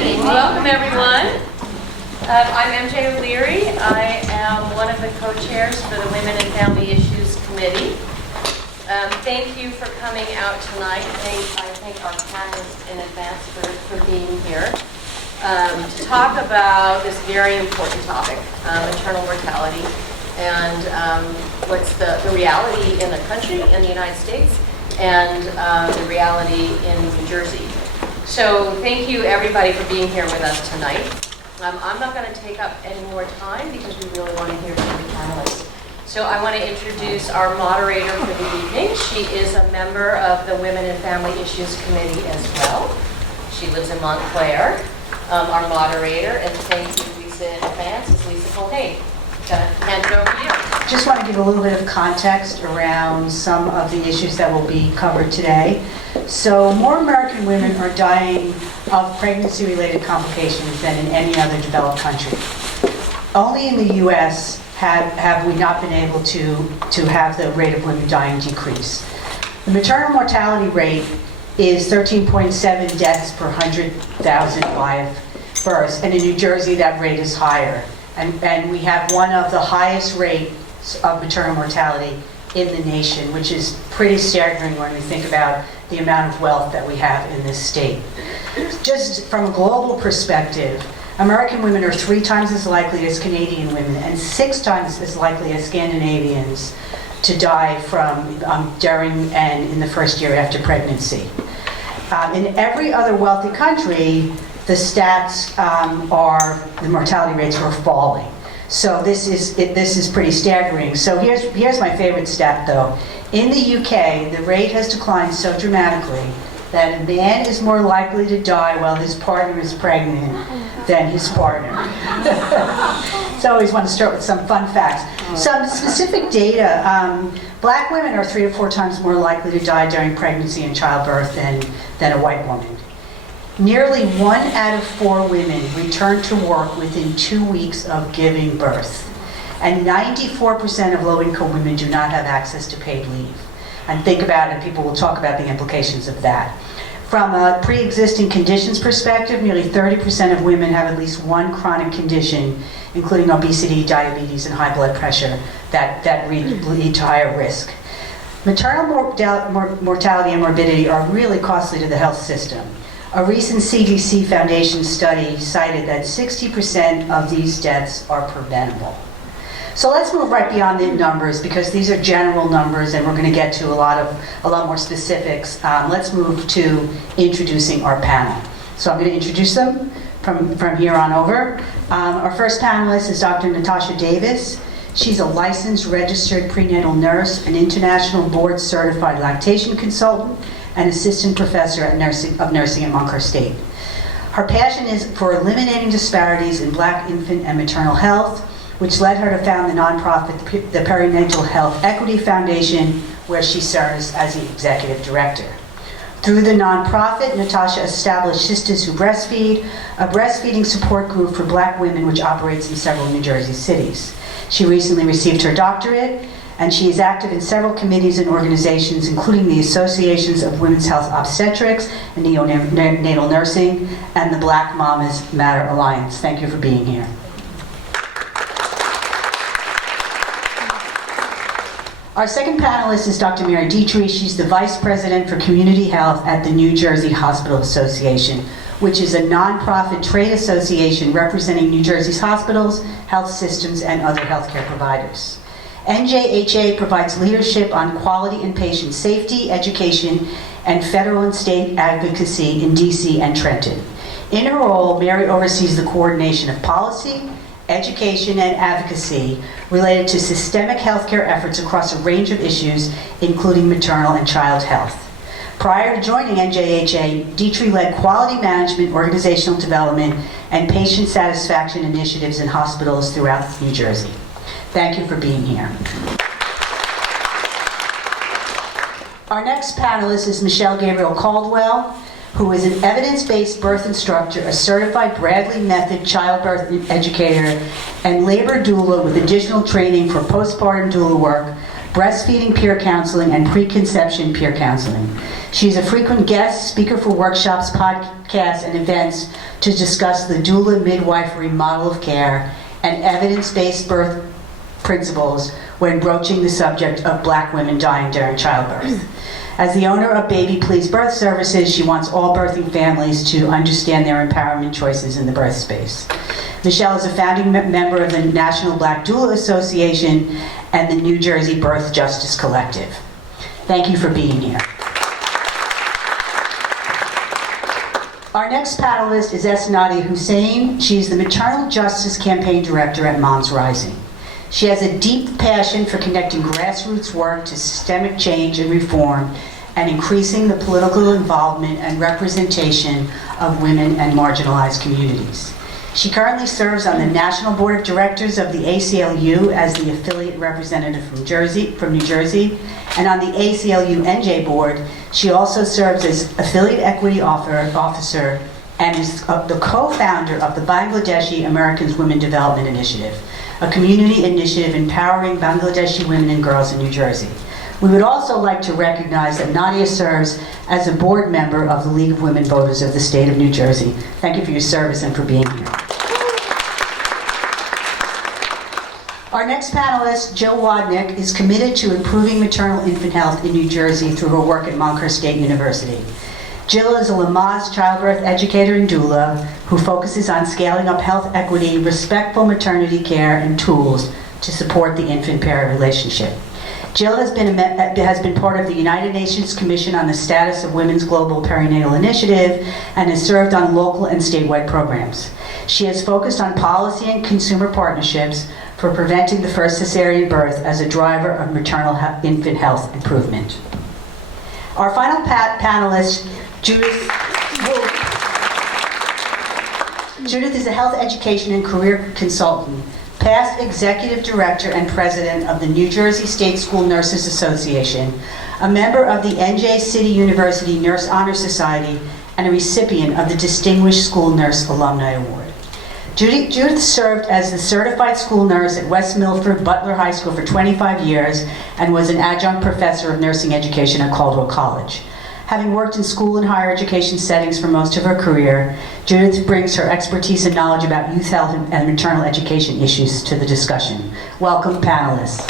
Welcome, everyone. I'm MJ O'Leary. I am one of the co-chairs for the Women and Family Issues Committee. Thank you for coming out tonight. I thank our panelists in advance for being here to talk about this very important topic, maternal mortality, and what's the reality in the country, in the United States, and the reality in New Jersey. So thank you, everybody, for being here with us tonight. I'm not going to take up any more time because we really want to hear from the panelists. So I want to introduce our moderator for the evening. She is a member of the Women and Family Issues Committee as well. She lives in Montclair. Our moderator, and thank you, Lisa, in advance, is Lisa Hussain. Hand it over to you. Just want to give a little bit of context around some of the issues that will be covered today. So more American women are dying of pregnancy-related complications than in any other developed country. Only in the U.S. have we not been able to have the rate of women dying decrease. The maternal mortality rate is 13.7 deaths per 100,000 live births, and in New Jersey that rate is higher. And we have one of the highest rates of maternal mortality in the nation, which is pretty staggering when we think about the amount of wealth that we have in this state. Just from a global perspective, American women are 3 times as likely as Canadian women and 6 times as likely as Scandinavians to die from during and in the first year after pregnancy. In every other wealthy country, the stats the mortality rates are falling. So this is pretty staggering. So here's my favorite stat though. In the UK, the rate has declined so dramatically that a man is more likely to die while his partner is pregnant than his partner. So I always want to start with some fun facts. Some specific data, black women are 3 to 4 times more likely to die during pregnancy and childbirth than a white woman. Nearly 1 out of 4 women return to work within 2 weeks of giving birth. And 94% of low-income women do not have access to paid leave. And think about it, people will talk about the implications of that. From a pre-existing conditions perspective, nearly 30% of women have at least one chronic condition, including obesity, diabetes, and high blood pressure, that lead to higher risk. Maternal mortality and morbidity are really costly to the health system. A recent CDC Foundation study cited that 60% of these deaths are preventable. So let's move right beyond the numbers because these are general numbers and we're going to get to a lot more specifics. Let's move to introducing our panel. So I'm going to introduce them from here on over. Our first panelist is Dr. Nastassia Davis. She's a licensed registered prenatal nurse, an international board certified lactation consultant, and assistant professor of nursing at Montclair State. Her passion is for eliminating disparities in Black infant and maternal health, which led her to found the nonprofit, the Perinatal Health Equity Foundation, where she serves as the executive director. Through the nonprofit, Nastassia established Sisters Who Breastfeed, a breastfeeding support group for Black women which operates in several New Jersey cities. She recently received her doctorate, and she is active in several committees and organizations, including the Associations of Women's Health Obstetrics and Neonatal Nursing, and the Black Mamas Matter Alliance. Thank you for being here. Our second panelist is Dr. Mary Ditri. She's the Vice President for Community Health at the New Jersey Hospital Association, which is a nonprofit trade association representing New Jersey's hospitals, health systems, and other healthcare providers. NJHA provides leadership on quality and patient safety, education, and federal and state advocacy in DC and Trenton. In her role, Mary oversees the coordination of policy, education, and advocacy related to systemic healthcare efforts across a range of issues, including maternal and child health. Prior to joining NJHA, Ditri led quality management, organizational development, and patient satisfaction initiatives in hospitals throughout New Jersey. Thank you for being here. Our next panelist is Michelle Gabriel-Caldwell, who is an evidence-based birth instructor, a certified Bradley Method childbirth educator, and labor doula with additional training for postpartum doula work breastfeeding peer counseling, and preconception peer counseling. She's a frequent guest speaker for workshops, podcasts, and events to discuss the doula midwifery model of care and evidence-based birth principles when broaching the subject of Black women dying during childbirth. As the owner of Baby Please Birth Services, she wants all birthing families to understand their empowerment choices in the birth space. Michelle is a founding member of the National Black Doula Association and the New Jersey Birth Justice Collective. Thank you for being here. Our next panelist is Nadia Hussain. She's the Maternal Justice Campaign Director at Moms Rising. She has a deep passion for connecting grassroots work to systemic change and reform and increasing the political involvement and representation of women and marginalized communities. She currently serves on the National Board of Directors of the ACLU as the affiliate representative from New Jersey, and on the ACLU NJ Board, she also serves as affiliate equity officer and is the co-founder of the Bangladeshi Americans Women Development Initiative, a community initiative empowering Bangladeshi women and girls in New Jersey. We would also like to recognize that Nadia serves as a board member of the League of Women Voters of the state of New Jersey. Thank you for your service and for being here. Our next panelist, Jill Wodnick, is committed to improving maternal infant health in New Jersey through her work at Montclair State University. Jill is a Lamaze childbirth educator and doula who focuses on scaling up health equity, respectful maternity care, and tools to support the infant-parent relationship. Jill has been part of the United Nations Commission on the Status of Women's Global Perinatal Initiative and has served on local and statewide programs. She has focused on policy and consumer partnerships for preventing the first cesarean birth as a driver of maternal infant health improvement. Our final panelist, Judith. Judith is a health education and career consultant, past executive director and president of the New Jersey State School Nurses Association, a member of the NJ City University Nurse Honor Society, and a recipient of the Distinguished School Nurse Alumni Award. Judith served as the certified school nurse at West Milford Butler High School for 25 years and was an adjunct professor of nursing education at Caldwell College. Having worked in school and higher education settings for most of her career, Judith brings her expertise and knowledge about youth health and maternal education issues to the discussion. Welcome, panelists.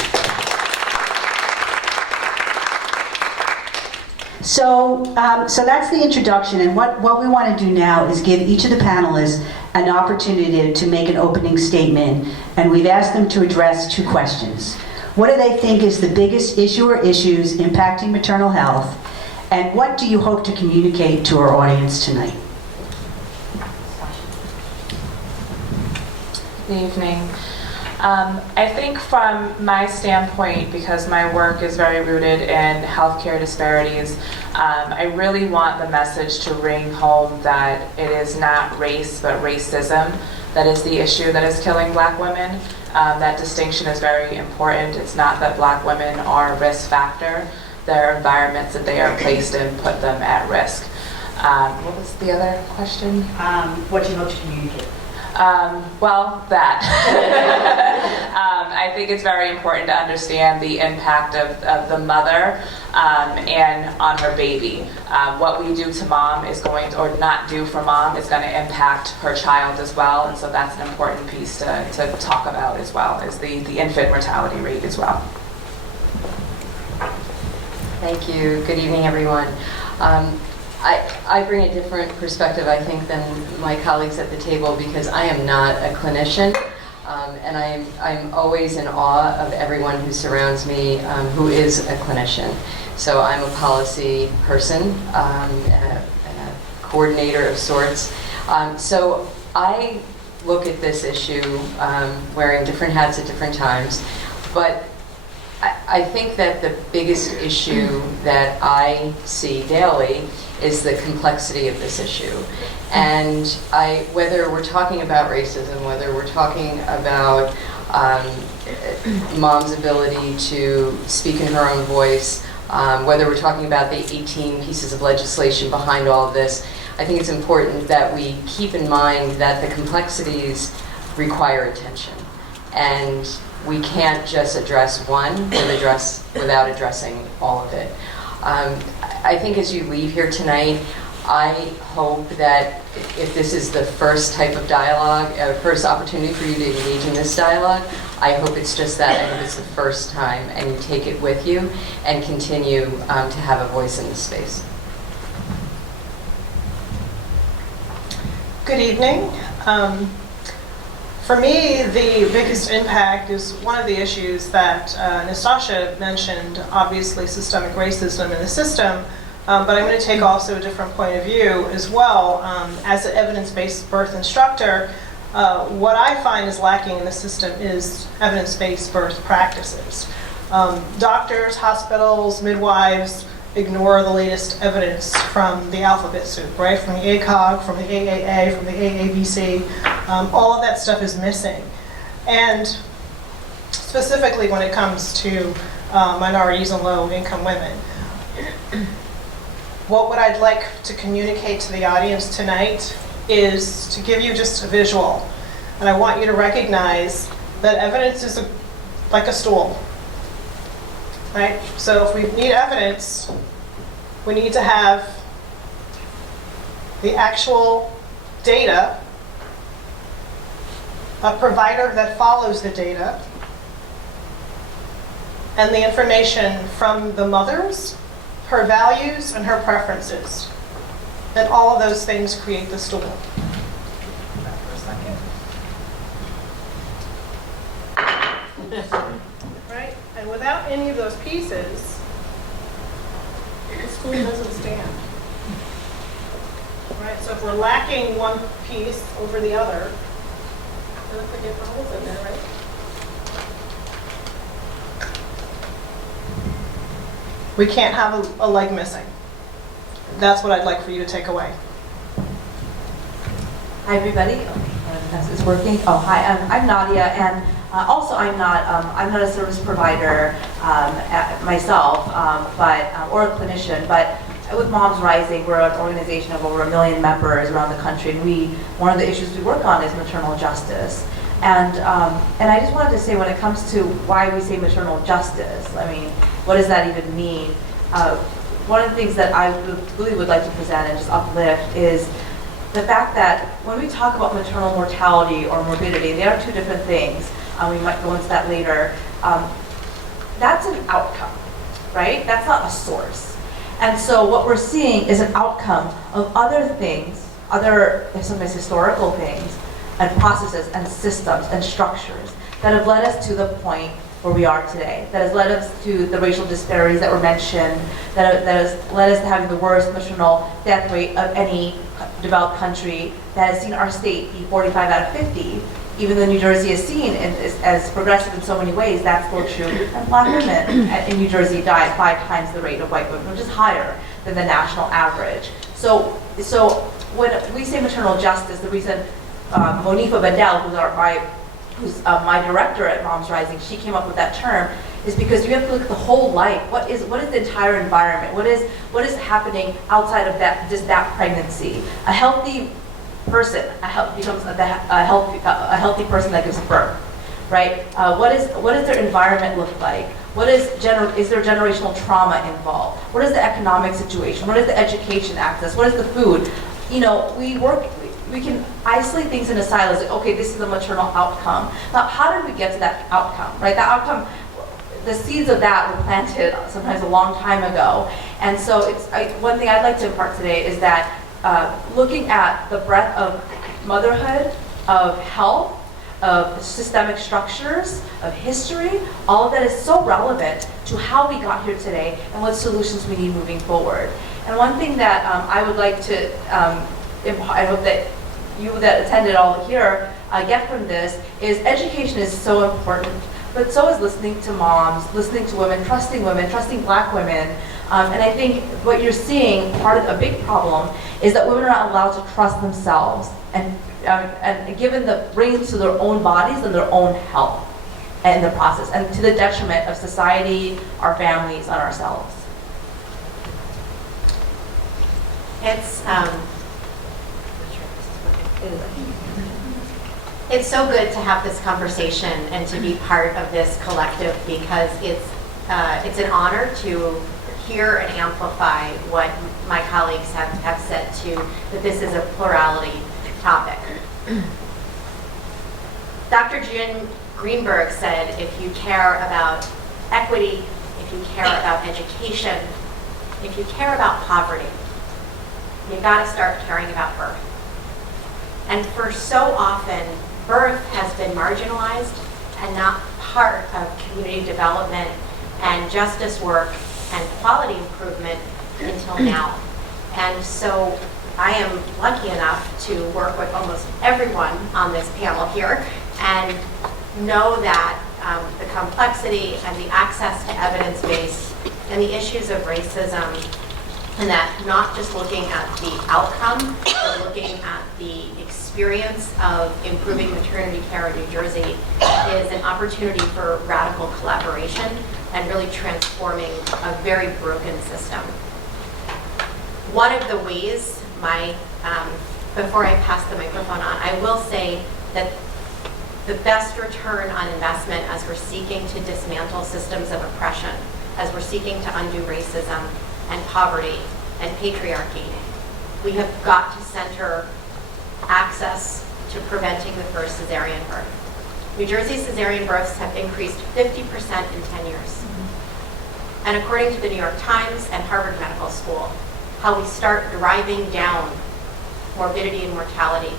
So that's the introduction, and what we want to do now is give each of the panelists an opportunity to make an opening statement, and we've asked them to address two questions. What do they think is the biggest issue or issues impacting maternal health? And what do you hope to communicate to our audience tonight? Good evening. I think from my standpoint, because my work is very rooted in healthcare disparities, I really want the message to ring home that it is not race, but racism that is the issue that is killing Black women. That distinction is very important. It's not that Black women are a risk factor. Their environments that they are placed in put them at risk. What was the other question? What do you hope to communicate? Well, that. I think it's very important to understand the impact of the mother and on her baby. What we do to mom is going to, or not do for mom, is going to impact her child as well, and so that's an important piece to talk about as well, is the infant mortality rate as well. Thank you. Good evening, everyone. I bring a different perspective, I think, than my colleagues at the table because I am not a clinician, and I'm always in awe of everyone who surrounds me who is a clinician. So I'm a policy person and a coordinator of sorts. So I look at this issue wearing different hats at different times, but I think that the biggest issue that I see daily is the complexity of this issue. And whether we're talking about racism, whether we're talking about mom's ability to speak in her own voice, whether we're talking about the 18 pieces of legislation behind all of this, I think it's important that we keep in mind that the complexities require attention. And we can't just address one without addressing all of it. I think as you leave here tonight, I hope that if this is the first type of dialogue, first opportunity for you to engage in this dialogue, I hope it's just that. I hope it's the first time and you take it with you and continue to have a voice in this space. Good evening. For me, the biggest impact is one of the issues that Nastassia mentioned, obviously systemic racism in the system, but I'm going to take also a different point of view as well. As an evidence-based birth instructor, what I find is lacking in the system is evidence-based birth practices. Doctors, hospitals, midwives ignore the latest evidence from the alphabet soup, right? From the ACOG, from the AAA, from the AABC. All of that stuff is missing. And specifically when it comes to minorities and low-income women. What I'd like to communicate to the audience tonight is to give you just a visual. And I want you to recognize that evidence is like a stool. Right? So if we need evidence, we need to have the actual data, a provider that follows the data, and the information from the mothers, her values, and her preferences. And all of those things create the stool. Back for a second. Right? And without any of those pieces, the stool doesn't stand. Right? So if we're lacking one piece over the other, don't forget the holes in there, right? We can't have a leg missing. That's what I'd like for you to take away. Hi, everybody. Okay, it's working. Oh, hi. I'm Nadia, and also I'm not a service provider myself, or a clinician. But with Moms Rising, we're an organization of over 1 million members around the country, and one of the issues we work on is maternal justice. And I just wanted to say, when it comes to why we say maternal justice, I mean, what does that even mean? One of the things that I really would like to present and just uplift is the fact that when we talk about maternal mortality or morbidity, they are two different things. We might go into that later. That's an outcome, right? That's not a source. And so what we're seeing is an outcome of other things, other sometimes historical things, and processes and systems and structures that have led us to the point where we are today, that has led us to the racial disparities that were mentioned, that has led us to having the worst maternal death rate of any developed country, that has seen our state be 45 out of 50. Even though New Jersey is seen as progressive in so many ways, that's still true. And Black women in New Jersey die at 5 times the rate of white women, which is higher than the national average. So when we say maternal justice, the reason Monifa Bedell, who's my director at Moms Rising, she came up with that term, is because you have to look at the whole life. What is the entire environment? What is happening outside of that pregnancy? A healthy person becomes a healthy person that gives birth, right? What does their environment look like? Is there generational trauma involved? What is the economic situation? What is the education access? What is the food? We can isolate things into silos. Like, okay, this is the maternal outcome. Now, how did we get to that outcome, right? That outcome, the seeds of that were planted sometimes a long time ago. And so one thing I'd like to impart today is that looking at the breadth of motherhood, of health, of systemic structures, of history, all of that is so relevant to how we got here today and what solutions we need moving forward. And one thing that I would like to I hope that you that attended all here get from this is education is so important, but so is listening to moms, listening to women, trusting Black women. And I think what you're seeing, part of a big problem, is that women are not allowed to trust themselves and given the reins to their own bodies and their own health in the process, and to the detriment of society, our families, and ourselves. It's so good to have this conversation and to be part of this collective, because it's an honor to hear and amplify what my colleagues have said too, that this is a plurality topic. Dr. Jean Greenberg said, if you care about equity, if you care about education, if you care about poverty, you've got to start caring about birth. And for so often, birth has been marginalized and not part of community development and justice work and quality improvement until now. And so I am lucky enough to work with almost everyone on this panel here and know that the complexity and the access to evidence base and the issues of racism, and that not just looking at the outcome, but looking at the experience of improving maternity care in New Jersey is an opportunity for radical collaboration and really transforming a very broken system. One of the ways before I pass the microphone on, I will say that the best return on investment as we're seeking to dismantle systems of oppression, as we're seeking to undo racism and poverty and patriarchy, we have got to center access to preventing the first cesarean birth. New Jersey's cesarean births have increased 50% in 10 years. And according to the New York Times and Harvard Medical School, how we start driving down morbidity and mortality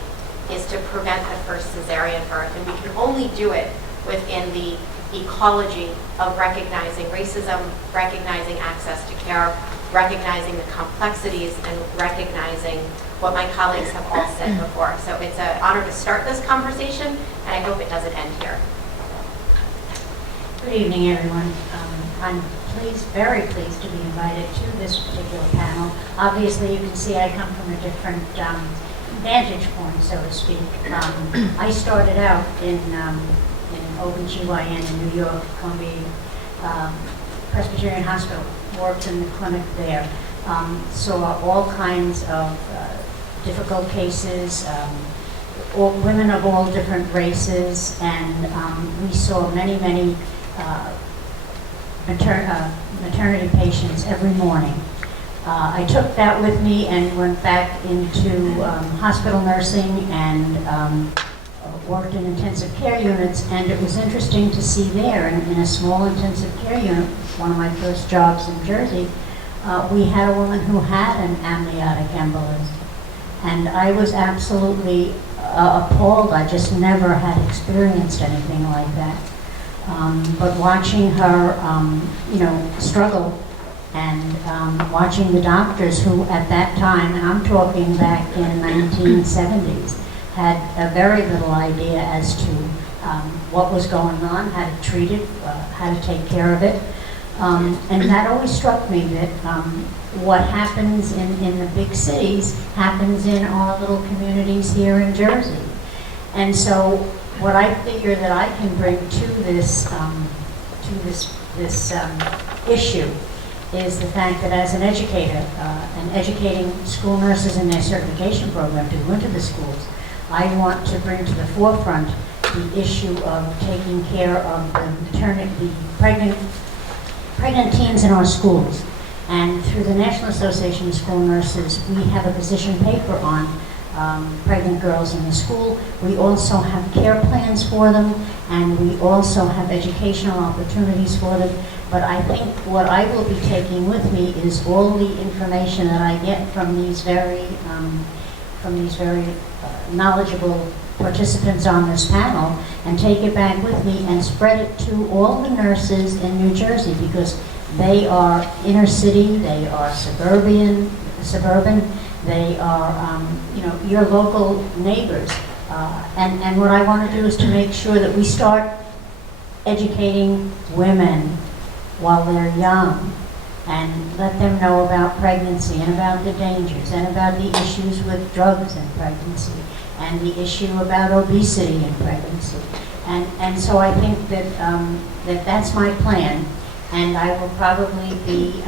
is to prevent the first cesarean birth. And we can only do it within the ecology of recognizing racism, recognizing access to care, recognizing the complexities, and recognizing what my colleagues have all said before. So it's an honor to start this conversation, and I hope it doesn't end here. Good evening, everyone. I'm very pleased to be invited to this particular panel. Obviously, you can see I come from a different vantage point, so to speak. I started out in OBGYN in New York, Columbia Presbyterian Hospital, worked in the clinic there, saw all kinds of difficult cases, women of all different races, and we saw many maternity patients every morning. I took that with me and went back into hospital nursing and worked in intensive care units, and it was interesting to see there in a small intensive care unit, one of my first jobs in Jersey, we had a woman who had an amniotic embolism. And I was absolutely appalled. I just never had experienced anything like that. But watching her, struggle, and watching the doctors who at that time, and I'm talking back in 1970s, had a very little idea as to what was going on, how to treat it, how to take care of it. And that always struck me that what happens in the big cities happens in our little communities here in Jersey. And so what I figure that I can bring to this issue is the fact that as an educator and educating school nurses in their certification program to go into the schools, I want to bring to the forefront the issue of taking care of the pregnant teens in our schools. And through the National Association of School Nurses, we have a position paper on pregnant girls in the school. We also have care plans for them, and we also have educational opportunities for them. But I think what I will be taking with me is all the information that I get from these very knowledgeable participants on this panel, and take it back with me and spread it to all the nurses in New Jersey, because they are inner city, they are suburban, they are your local neighbors. And what I want to do is to make sure that we start educating women while they're young, and let them know about pregnancy and about the dangers and about the issues with drugs in pregnancy and the issue about obesity in pregnancy. And so I think that that's my plan, and I will probably be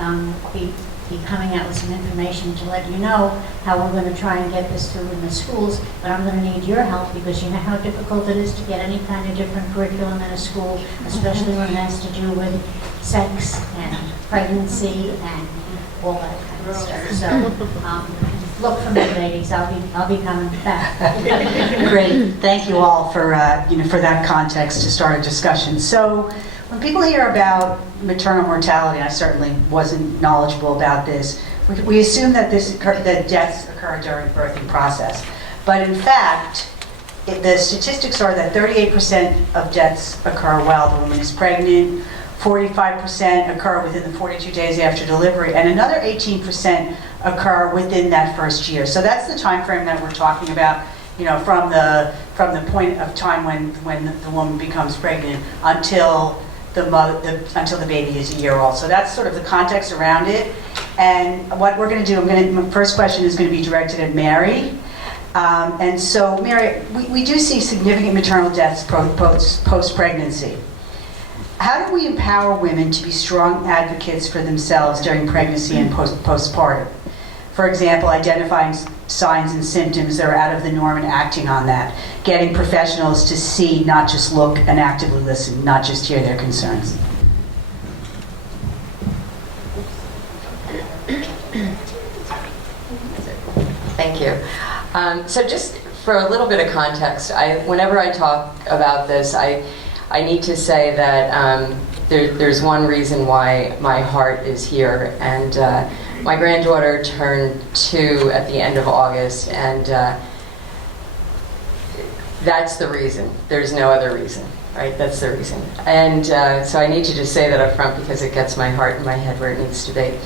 be coming out with some information to let you know how we're going to try and get this through in the schools, but I'm going to need your help because you know how difficult it is to get any kind of different curriculum in a school, especially when it has to do with sex and pregnancy and all that kind of stuff. So look for me, ladies. I'll be coming back. Great. Thank you all for for that context to start a discussion. So when people hear about maternal mortality, I certainly wasn't knowledgeable about this. We assume that that deaths occur during the birthing process, but in fact, the statistics are that 38% of deaths occur while the woman is pregnant. 45% occur within the 42 days after delivery, and another 18% occur within that first year. So that's the time frame that we're talking about, from the point of time when the woman becomes pregnant until until the baby is a year old. So that's sort of the context around it. And what we're going to do, my first question is going to be directed at Mary. And so, Mary, we do see significant maternal deaths post-pregnancy. How do we empower women to be strong advocates for themselves during pregnancy and postpartum? For example, identifying signs and symptoms that are out of the norm and acting on that. Getting professionals to see, not just look, and actively listen, not just hear their concerns. Thank you. So just for a little bit of context, whenever I talk about this, I need to say that there's one reason why my heart is here, and my granddaughter turned 2 at the end of August, and that's the reason. There's no other reason, right? That's the reason. And so I need to just say that up front because it gets my heart and my head where it needs to be.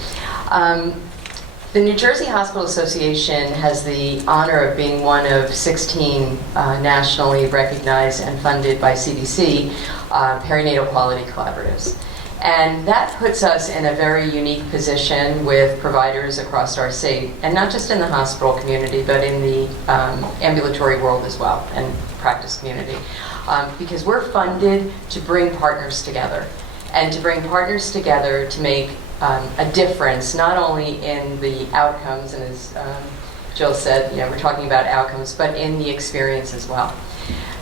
The New Jersey Hospital Association has the honor of being one of 16 nationally recognized and funded by CDC perinatal quality collaboratives. And that puts us in a very unique position with providers across our state, and not just in the hospital community, but in the ambulatory world as well, and practice community. Because we're funded to bring partners together, and to bring partners together to make a difference, not only in the outcomes, and as Jill said, we're talking about outcomes, but in the experience as well.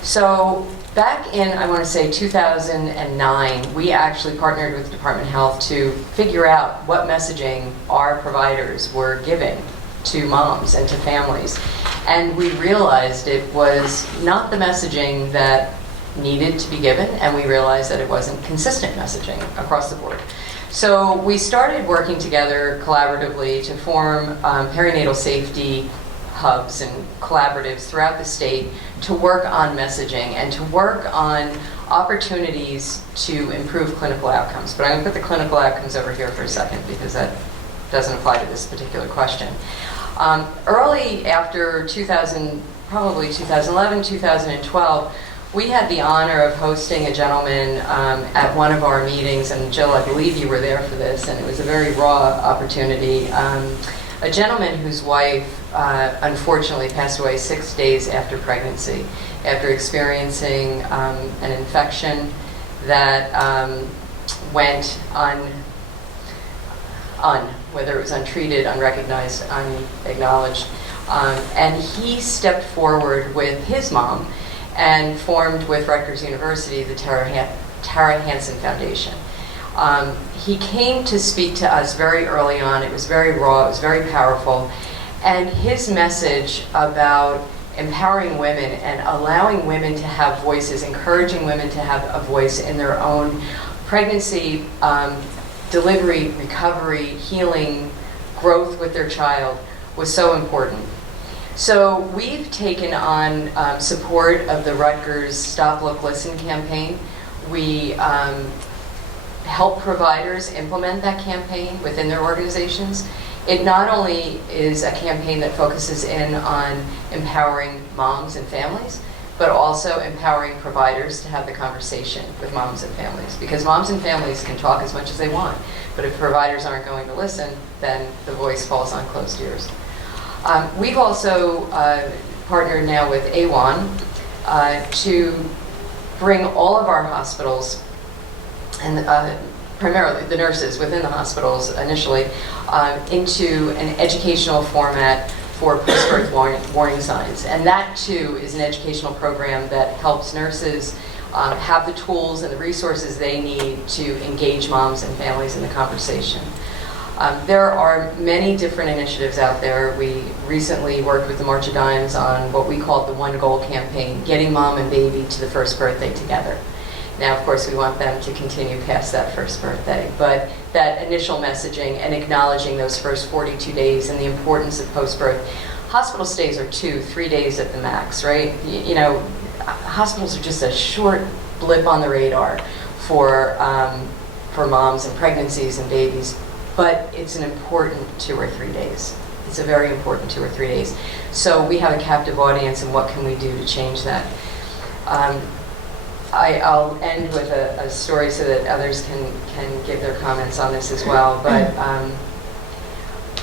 So back in, I want to say 2009, we actually partnered with Department of Health to figure out what messaging our providers were giving to moms and to families. And we realized it was not the messaging that needed to be given, and we realized that it wasn't consistent messaging across the board. So we started working together collaboratively to form perinatal safety hubs and collaboratives throughout the state to work on messaging and to work on opportunities to improve clinical outcomes. But I'm going to put the clinical outcomes over here for a second because that doesn't apply to this particular question. Early after probably 2011, 2012, we had the honor of hosting a gentleman at one of our meetings, and Jill, I believe you were there for this, and it was a very raw opportunity. A gentleman whose wife unfortunately passed away 6 days after pregnancy, after experiencing an infection that went whether it was untreated, unrecognized, unacknowledged. And he stepped forward with his mom and formed with Rutgers University the Tara Hansen Foundation. He came to speak to us very early on. It was very raw, it was very powerful. And his message about empowering women and allowing women to have voices, encouraging women to have a voice in their own pregnancy, delivery, recovery, healing, growth with their child was so important. So we've taken on support of the Rutgers Stop, Look, Listen campaign. We help providers implement that campaign within their organizations. It not only is a campaign that focuses in on empowering moms and families, but also empowering providers to have the conversation with moms and families. Because moms and families can talk as much as they want, but if providers aren't going to listen, then the voice falls on closed ears. We've also partnered now with AWAN to bring all of our hospitals, and primarily the nurses within the hospitals initially, into an educational format for post-birth warning signs. And that too is an educational program that helps nurses have the tools and the resources they need to engage moms and families in the conversation. There are many different initiatives out there. We recently worked with the March of Dimes on what we called the One Goal campaign, getting mom and baby to the first birthday together. Now, of course, we want them to continue past that first birthday, but that initial messaging and acknowledging those first 42 days and the importance of post-birth. Hospital stays are 2-3 days at the max, right? You know, hospitals are just a short blip on the radar for moms and pregnancies and babies, but it's an important 2 or 3 days. It's a very important 2 or 3 days. So we have a captive audience, and what can we do to change that? I'll end with a story so that others can give their comments on this as well. But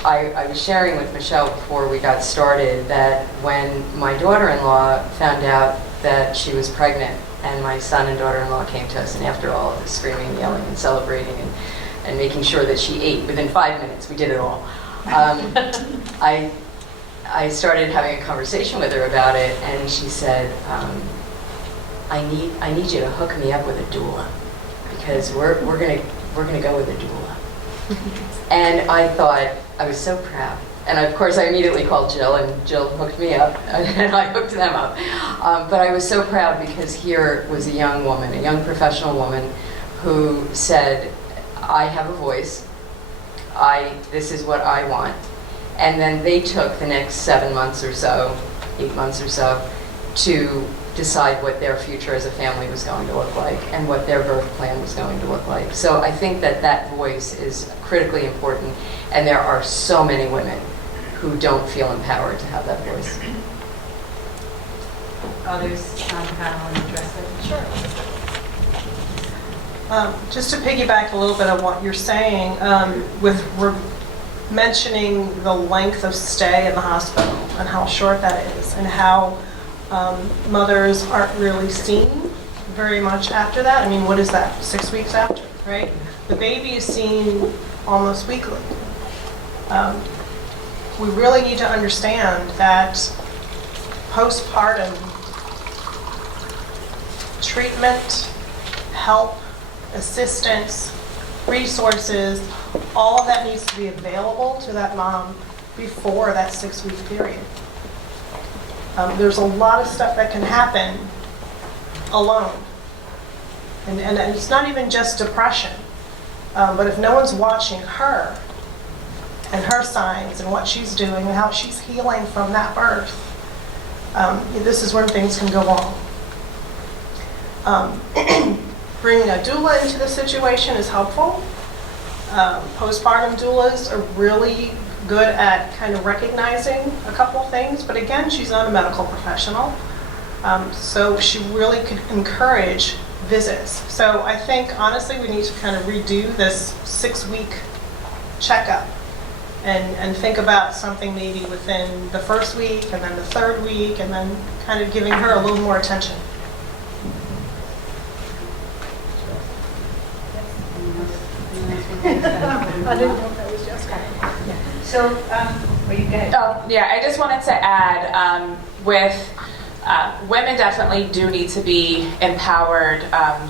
I was sharing with Michelle before we got started that when my daughter-in-law found out that she was pregnant, and my son and daughter-in-law came to us, and after all of the screaming, yelling, and celebrating, and making sure that she ate within 5 minutes, we did it all. I started having a conversation with her about it, and she said, I need you to hook me up with a doula, because we're gonna go with a doula. And I thought, I was so proud. And of course I immediately called Jill, and Jill hooked me up, and I hooked them up. But I was so proud because here was a young woman, a young professional woman, who said, I have a voice, this is what I want. And then they took the next 7 months or so, 8 months or so, to decide what their future as a family was going to look like and what their birth plan was going to look like. So I think that that voice is critically important, and there are so many women who don't feel empowered to have that voice. Others on the panel and address it? Sure. Just to piggyback a little bit on what you're saying, mentioning the length of stay in the hospital and how short that is, and how mothers aren't really seen very much after that. I mean, what is that, 6 weeks after, right? The baby is seen almost weekly. We really need to understand that postpartum treatment, help, assistance, resources, all of that needs to be available to that mom before that 6-week period. There's a lot of stuff that can happen alone. And it's not even just depression. But if no one's watching her and her signs and what she's doing and how she's healing from that birth, this is when things can go wrong. Bringing a doula into the situation is helpful. Postpartum doulas are really good at kind of recognizing a couple of things, but again, she's not a medical professional, so she really could encourage visits. So I think, honestly, we need to kind of redo this 6-week checkup and think about something maybe within the first week and then the 3rd week, and then kind of giving her a little more attention. I didn't know if that was Jessica. Yeah. So, you go ahead. Oh, yeah, I just wanted to add, women definitely do need to be empowered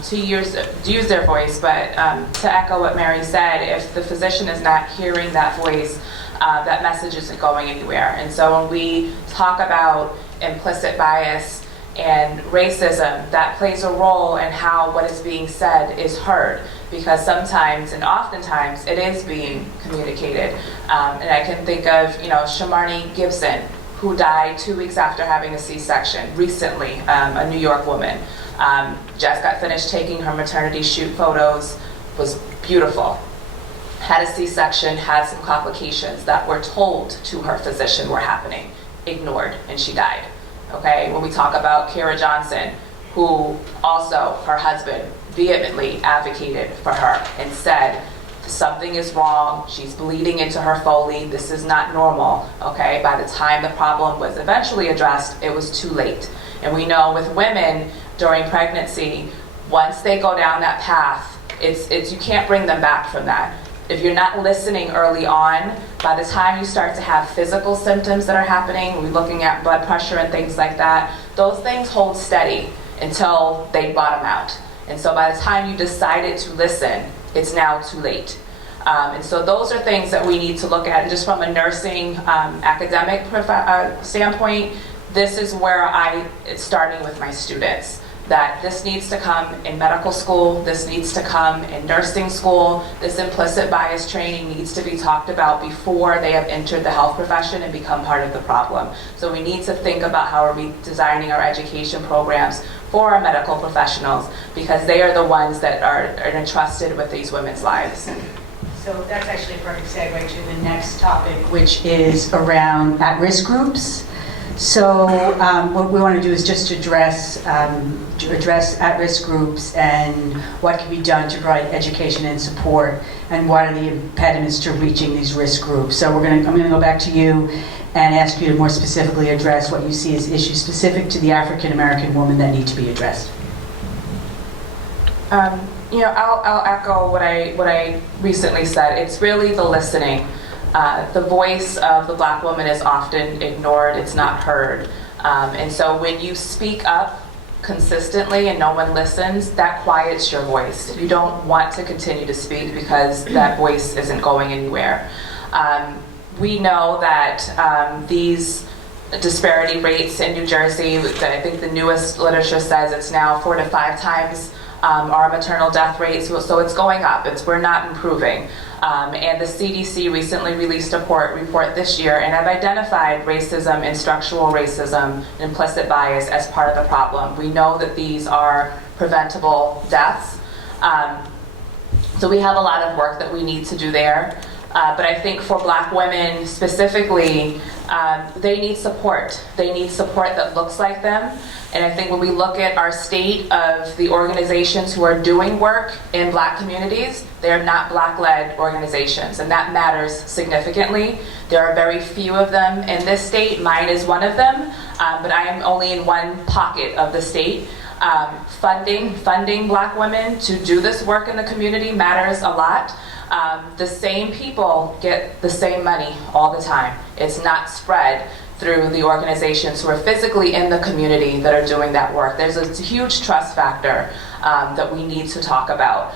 to use their voice, but to echo what Mary said, if the physician is not hearing that voice, that message isn't going anywhere. And so when we talk about implicit bias and racism, that plays a role in how what is being said is heard, because sometimes and oftentimes it is being communicated. And I can think of, Shamarni Gibson, who died 2 weeks after having a C-section recently, a New York woman. Just got finished taking her maternity shoot photos, was beautiful. Had a C-section, had some complications that were told to her physician were happening, ignored, and she died. Okay, when we talk about Kara Johnson, who also, her husband, vehemently advocated for her and said, something is wrong, she's bleeding into her Foley, this is not normal, okay? By the time the problem was eventually addressed, it was too late. And we know with women during pregnancy, once they go down that path, it's you can't bring them back from that. If you're not listening early on, by the time you start to have physical symptoms that are happening, we're looking at blood pressure and things like that, those things hold steady until they bottom out. And so by the time you decided to listen, it's now too late. And so those are things that we need to look at. And just from a nursing academic standpoint, this is where it's starting with my students. That this needs to come in medical school, this needs to come in nursing school, this implicit bias training needs to be talked about before they have entered the health profession and become part of the problem. So we need to think about how are we designing our education programs for our medical professionals, because they are the ones that are entrusted with these women's lives. So that's actually a perfect segue to the next topic, which is around at-risk groups. So what we want to do is just address at-risk groups and what can be done to provide education and support, and what are the impediments to reaching these risk groups. So I'm going to go back to you and ask you to more specifically address what you see as issues specific to the African American woman that need to be addressed. I'll echo what I recently said. It's really the listening. The voice of the Black woman is often ignored, it's not heard. And so when you speak up consistently and no one listens, that quiets your voice. You don't want to continue to speak because that voice isn't going anywhere. We know that these disparity rates in New Jersey, I think the newest literature says it's now 4 to 5 times our maternal death rates, so it's going up. We're not improving. And the CDC recently released a report this year and have identified racism and structural racism and implicit bias as part of the problem. We know that these are preventable deaths. So we have a lot of work that we need to do there. But I think for Black women specifically, they need support. They need support that looks like them. And I think when we look at our state of the organizations who are doing work in Black communities, they are not Black-led organizations, and that matters significantly. There are very few of them in this state. Mine is one of them, but I am only in one pocket of the state. Funding Black women to do this work in the community matters a lot. The same people get the same money all the time. It's not spread through the organizations who are physically in the community that are doing that work. There's a huge trust factor that we need to talk about.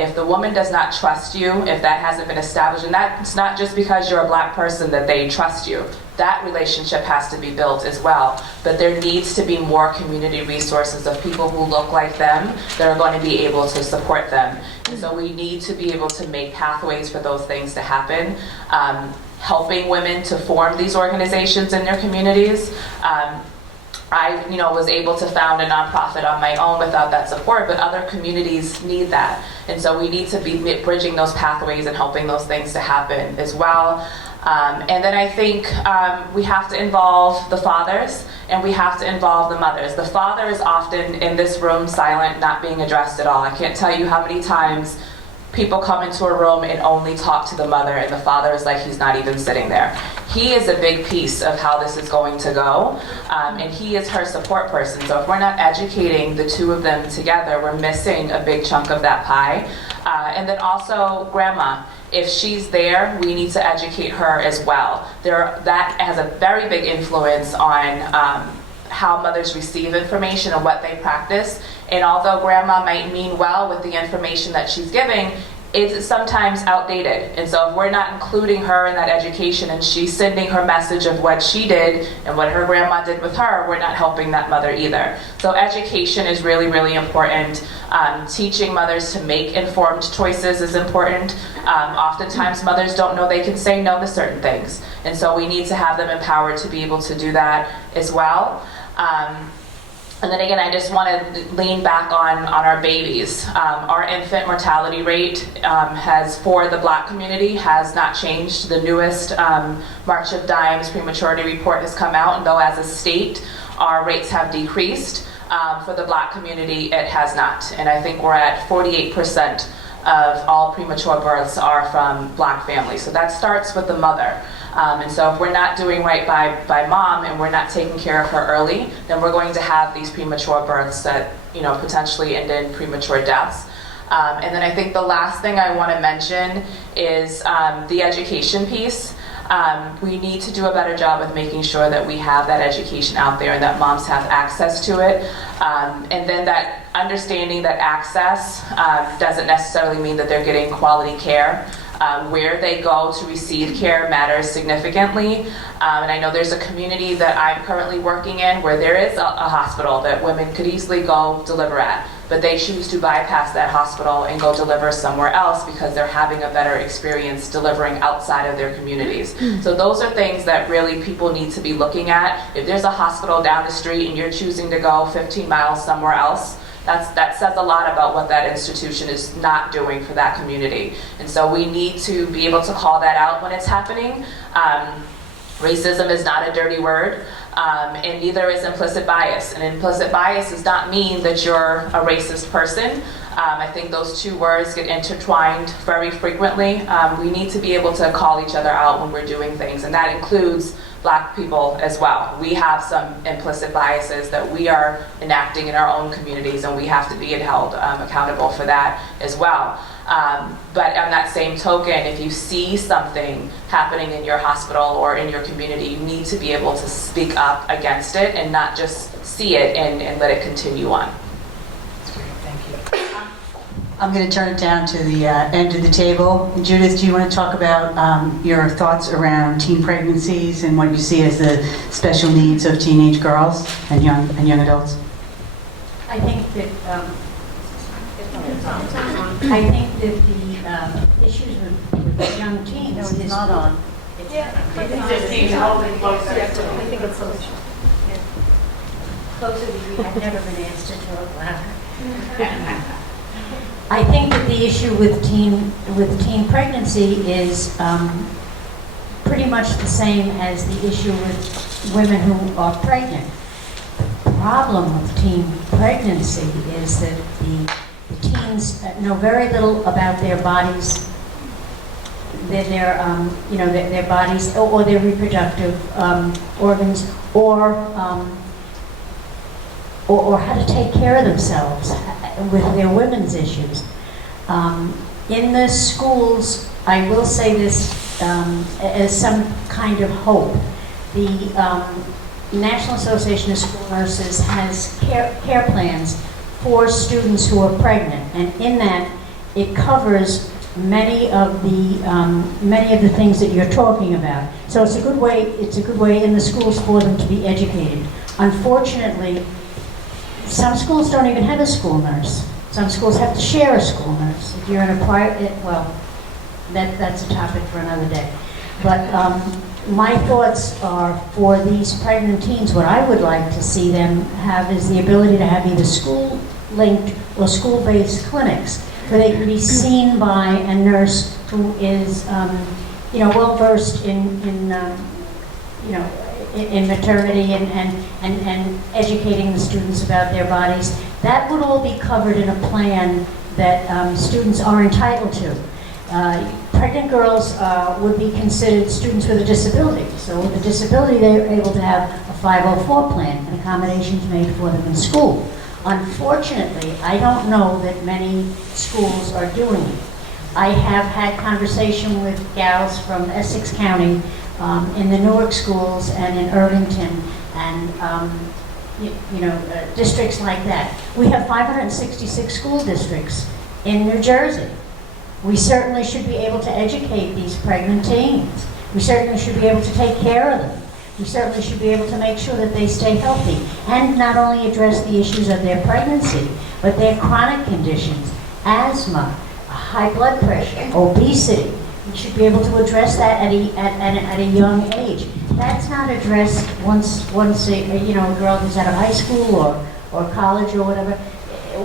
If the woman does not trust you, if that hasn't been established, and that's not just because you're a Black person that they trust you, that relationship has to be built as well. But there needs to be more community resources of people who look like them that are going to be able to support them. And so we need to be able to make pathways for those things to happen. Helping women to form these organizations in their communities. I was able to found a nonprofit on my own without that support, but other communities need that. And so we need to be bridging those pathways and helping those things to happen as well. And then I think we have to involve the fathers and we have to involve the mothers. The father is often in this room silent, not being addressed at all. I can't tell you how many times people come into a room and only talk to the mother, and the father is like he's not even sitting there. He is a big piece of how this is going to go, and he is her support person. So if we're not educating the two of them together, we're missing a big chunk of that pie. And then also grandma. If she's there, we need to educate her as well. That has a very big influence on how mothers receive information and what they practice. And although grandma might mean well with the information that she's giving, it's sometimes outdated. And so if we're not including her in that education and she's sending her message of what she did and what her grandma did with her, we're not helping that mother either. So education is really, really important. Teaching mothers to make informed choices is important. Oftentimes mothers don't know they can say no to certain things. And so we need to have them empowered to be able to do that as well. And then again, I just want to lean back on our babies. Our infant mortality rate has, for the Black community, has not changed. The newest March of Dimes prematurity report has come out, and though as a state, our rates have decreased, for the Black community, it has not. And I think we're at 48% of all premature births are from Black families. So that starts with the mother. And so if we're not doing right by mom and we're not taking care of her early, then we're going to have these premature births that potentially end in premature deaths. And then I think the last thing I want to mention is the education piece. We need to do a better job with making sure that we have that education out there and that moms have access to it. And then that understanding that access doesn't necessarily mean that they're getting quality care. Where they go to receive care matters significantly. And I know there's a community that I'm currently working in where there is a hospital that women could easily go deliver at, but they choose to bypass that hospital and go deliver somewhere else because they're having a better experience delivering outside of their communities. So those are things that really people need to be looking at. If there's a hospital down the street and you're choosing to go 15 miles somewhere else, that says a lot about what that institution is not doing for that community. And so we need to be able to call that out when it's happening. Racism is not a dirty word, and neither is implicit bias. And implicit bias does not mean that you're a racist person. I think those two words get intertwined very frequently. We need to be able to call each other out when we're doing things, and that includes Black people as well. We have some implicit biases that we are enacting in our own communities, and we have to be held accountable for that as well. But on that same token, if you see something happening in your hospital or in your community, you need to be able to speak up against it and not just see it and let it continue on. That's great, thank you. I'm going to turn it down to the end of the table. Judith, do you want to talk about your thoughts around teen pregnancies and what you see as the special needs of teenage girls and young adults? I think that the issues with young teens is not on. Closer to you. I've never been asked to talk louder. I think that the issue with teen pregnancy is pretty much the same as the issue with women who are pregnant. The problem with teen pregnancy is that the teens know very little about their bodies, their bodies or their reproductive organs, or how to take care of themselves with their women's issues. In the schools, I will say this as some kind of hope. The National Association of School Nurses has care plans for students who are pregnant, and in that it covers many of the things that you're talking about. So it's a good way in the schools for them to be educated. Unfortunately, some schools don't even have a school nurse. Some schools have to share a school nurse. If you're in a private, well, that's a topic for another day. But my thoughts are for these pregnant teens, what I would like to see them have is the ability to have either school-linked or school-based clinics where they can be seen by a nurse who is, well-versed in maternity and educating the students about their bodies. That would all be covered in a plan that students are entitled to. Pregnant girls would be considered students with a disability. So with a disability, they're able to have a 504 plan and accommodations made for them in school. Unfortunately, I don't know that many schools are doing it. I have had conversation with gals from Essex County in the Newark schools and in Irvington and districts like that. We have 566 school districts in New Jersey. We certainly should be able to educate these pregnant teens. We certainly should be able to take care of them. We certainly should be able to make sure that they stay healthy and not only address the issues of their pregnancy, but their chronic conditions, asthma, high blood pressure, obesity. We should be able to address that at a young age. That's not addressed once a girl is out of high school or college or whatever.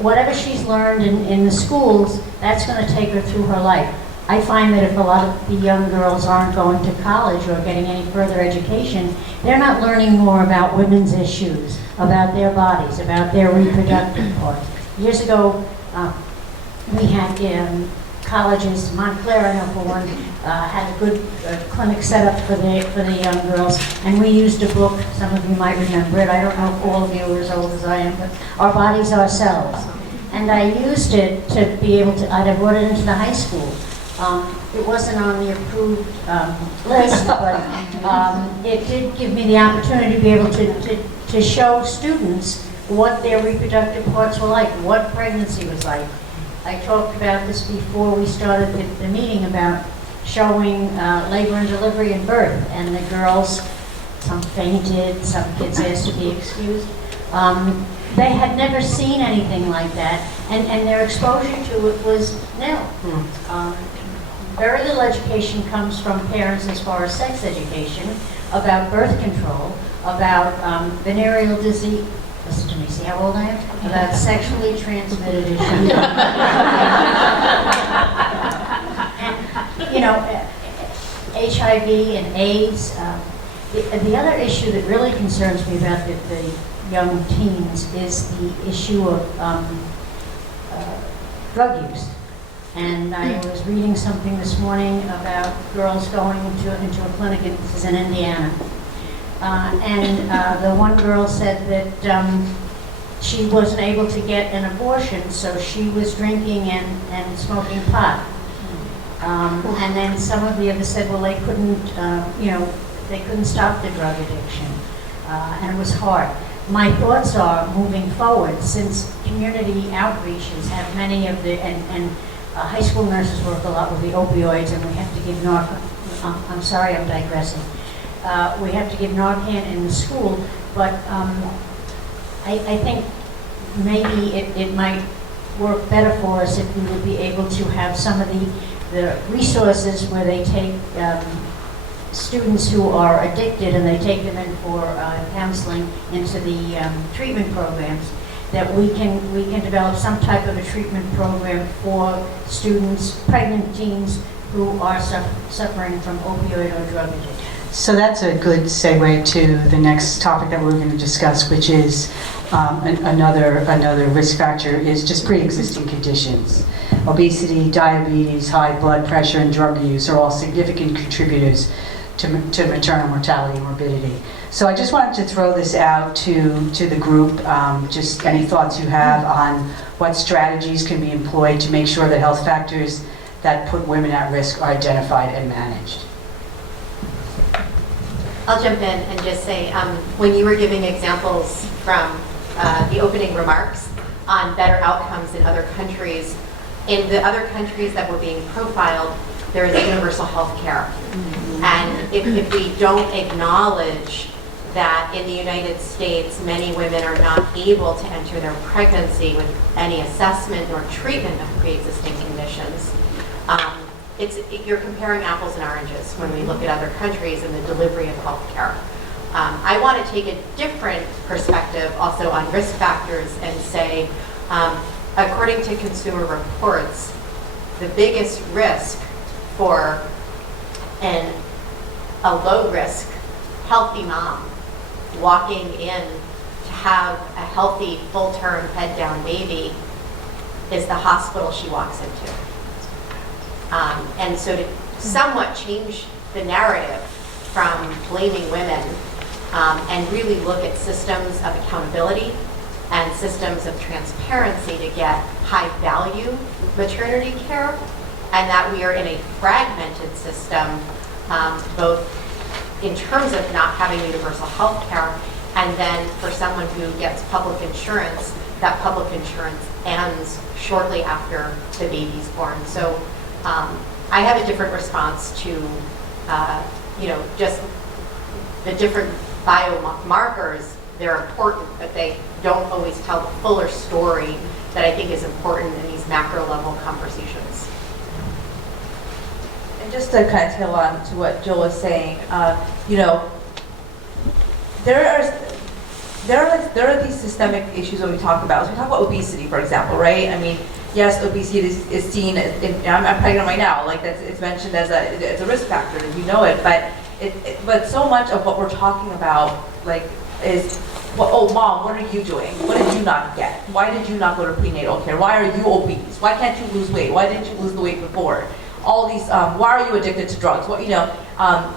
Whatever she's learned in the schools, that's going to take her through her life. I find that if a lot of the young girls aren't going to college or getting any further education, they're not learning more about women's issues, about their bodies, about their reproductive parts. Years ago, we had colleges, Montclair, I know for one, had a good clinic set up for the young girls, and we used a book, some of you might remember it, I don't know if all of you are as old as I am, but Our Bodies, Ourselves. and I used it to be able to, I brought it into the high school. It wasn't on the approved list, but it did give me the opportunity to be able to show students what their reproductive parts were like, what pregnancy was like. I talked about this before we started the meeting about showing labor and delivery and birth, and the girls, some fainted, some kids asked to be excused. They had never seen anything like that, and their exposure to it was nil. Very little education comes from parents as far as sex education, about birth control, about venereal disease. Listen to me, see how old I am? About sexually transmitted issues. And, you know, HIV and AIDS. The other issue that really concerns me about the young teens is the issue of drug use. And I was reading something this morning about girls going into a clinic, this is in Indiana. The one girl said that she wasn't able to get an abortion, so she was drinking and smoking pot. And then some of the others said, well, they couldn't, they couldn't stop the drug addiction, and it was hard. My thoughts are, moving forward, since community outreaches have many of the, and high school nurses work a lot with the opioids, and we have to give Narcan. I'm sorry, I'm digressing. We have to give Narcan in the school, but I think maybe it might work better for us if we would be able to have some of the resources where they take students who are addicted and they take them in for counseling into the treatment programs, that we can develop some type of a treatment program for students, pregnant teens who are suffering from opioid or drug addiction. So that's a good segue to the next topic that we're going to discuss, which is another risk factor is just pre-existing conditions. Obesity, diabetes, high blood pressure, and drug use are all significant contributors to maternal mortality and morbidity. So I just wanted to throw this out to the group, just any thoughts you have on what strategies can be employed to make sure that health factors that put women at risk are identified and managed. I'll jump in and just say, when you were giving examples from the opening remarks on better outcomes in other countries, in the other countries that were being profiled, there is universal health care. And if we don't acknowledge that in the United States, many women are not able to enter their pregnancy with any assessment or treatment of pre-existing conditions, you're comparing apples and oranges when we look at other countries and the delivery of health care. I want to take a different perspective also on risk factors and say, according to Consumer Reports, the biggest risk for a low-risk, healthy mom walking in to have a healthy, full-term, head-down baby is the hospital she walks into. And so to somewhat change the narrative from blaming women and really look at systems of accountability and systems of transparency to get high-value maternity care, and that we are in a fragmented system, both in terms of not having universal health care, and then for someone who gets public insurance, that public insurance ends shortly after the baby's born. So I have a different response to, just the different biomarkers. They're important, but they don't always tell the fuller story that I think is important in these macro level conversations. And just to kind of tail on to what Jill was saying, there are these systemic issues that we talk about. So we talk about obesity, for example, right? I mean, yes, obesity is seen. I'm pregnant right now. Like it's mentioned as a risk factor, and you know it. But so much of what we're talking about, like, is, well, oh, mom, what are you doing? What did you not get? Why did you not go to prenatal care? Why are you obese? Why can't you lose weight? Why didn't you lose the weight before? All these, why are you addicted to drugs? What, and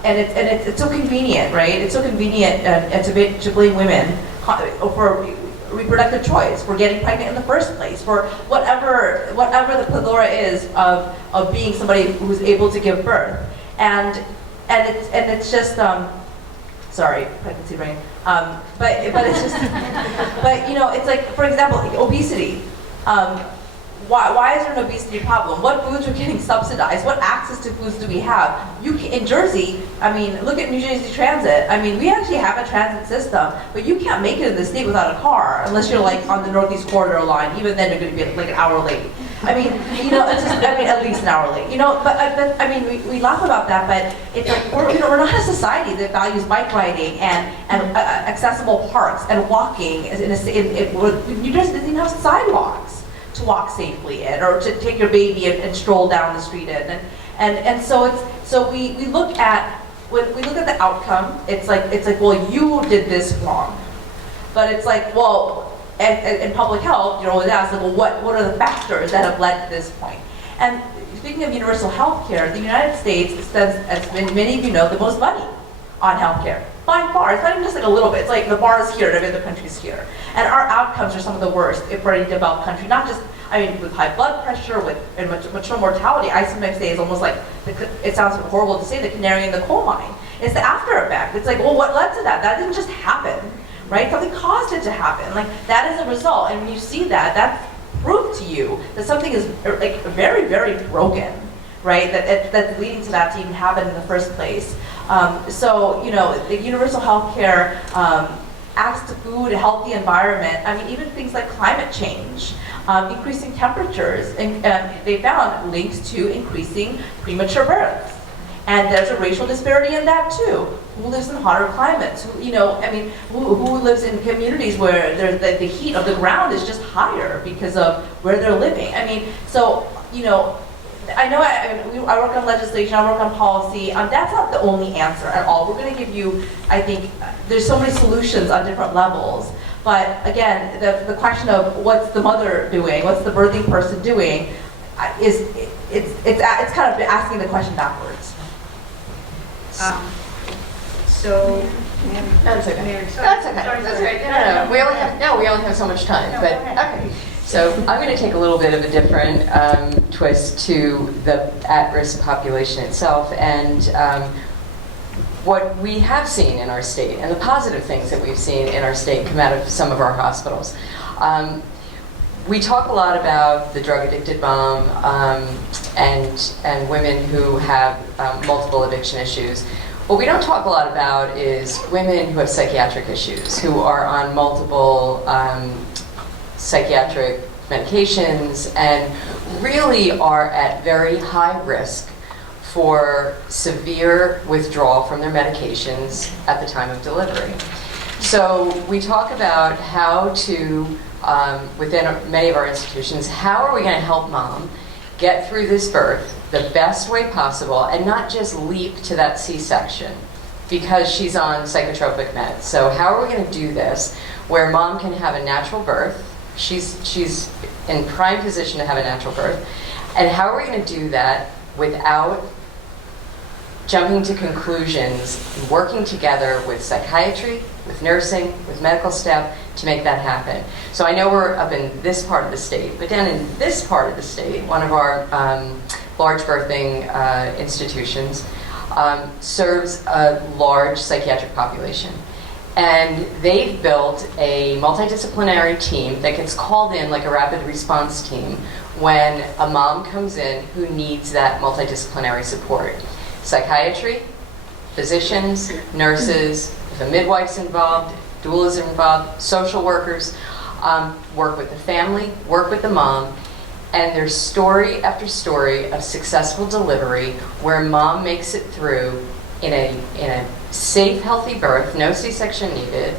it's so convenient, right? It's so convenient to blame women for reproductive choice, for getting pregnant in the first place, for whatever the plethora is of being somebody who's able to give birth. And it's just, sorry, pregnancy brain. But it's just, but you know, it's like, for example, like obesity. Why is there an obesity problem? What foods are getting subsidized? What access to foods do we have? In Jersey, I mean, look at New Jersey Transit. I mean, we actually have a transit system, but you can't make it in the state without a car unless you're like on the Northeast Corridor line. Even then, you're going to be like an hour late. I mean, you know, it's just, I mean, at least an hour late. You know, but I mean, we laugh about that, but it's like we're not a society that values bike riding and accessible parks and walking. New Jersey doesn't even have sidewalks to walk safely in, or to take your baby and stroll down the street in, and so we look at, when we look at the outcome, it's like well, you did this wrong, but it's like, well, in public health, you're always asked, like, well, what are the factors that have led to this point? And speaking of universal health care, the United States spends, as many of you know, the most money on health care. By far, it's not even just like a little bit. It's like the bar is here and every other country's here. And our outcomes are some of the worst for any developed country. Not just, I mean, with high blood pressure, and maternal mortality. I sometimes say it's almost like, it sounds horrible to say, the canary in the coal mine. It's the after effect. It's like, well, what led to that? That didn't just happen, right? Something caused it to happen. Like, that is a result. And when you see that, that's proof to you that something is like very, very broken, right? That's leading to that to even happen in the first place. So, you know, the universal health care, access to food, a healthy environment, I mean, even things like climate change, increasing temperatures, and they found links to increasing premature births. And there's a racial disparity in that too. Who lives in hotter climates? Who, you know, I mean, who lives in communities where the heat of the ground is just higher because of where they're living? I mean, so, you know, I know I work on legislation, I work on policy. That's not the only answer at all. We're going to give you, I think, there's so many solutions on different levels. But again, the question of what's the mother doing, what's the birthing person doing, it's kind of asking the question backwards. So, That's okay. Mary, That's okay. That's right. No. We only have so much time. But okay. So I'm going to take a little bit of a different twist to the at-risk population itself, and what we have seen in our state, and the positive things that we've seen in our state come out of some of our hospitals. We talk a lot about the drug-addicted mom and women who have multiple addiction issues. What we don't talk a lot about is women who have psychiatric issues, who are on multiple psychiatric medications and really are at very high risk for severe withdrawal from their medications at the time of delivery. So we talk about how to, within many of our institutions, how are we going to help mom get through this birth the best way possible and not just leap to that C-section because she's on psychotropic meds. So how are we going to do this where mom can have a natural birth? She's in prime position to have a natural birth. And how are we going to do that without jumping to conclusions, working together with psychiatry, with nursing, with medical staff to make that happen? So I know we're up in this part of the state, but down in this part of the state, one of our large birthing institutions serves a large psychiatric population. And they've built a multidisciplinary team that gets called in like a rapid response team when a mom comes in who needs that multidisciplinary support. Psychiatry, physicians, nurses, if a midwife's involved, doulas are involved, social workers, work with the family, work with the mom, and there's story after story of successful delivery where mom makes it through in a safe, healthy birth, no C-section needed,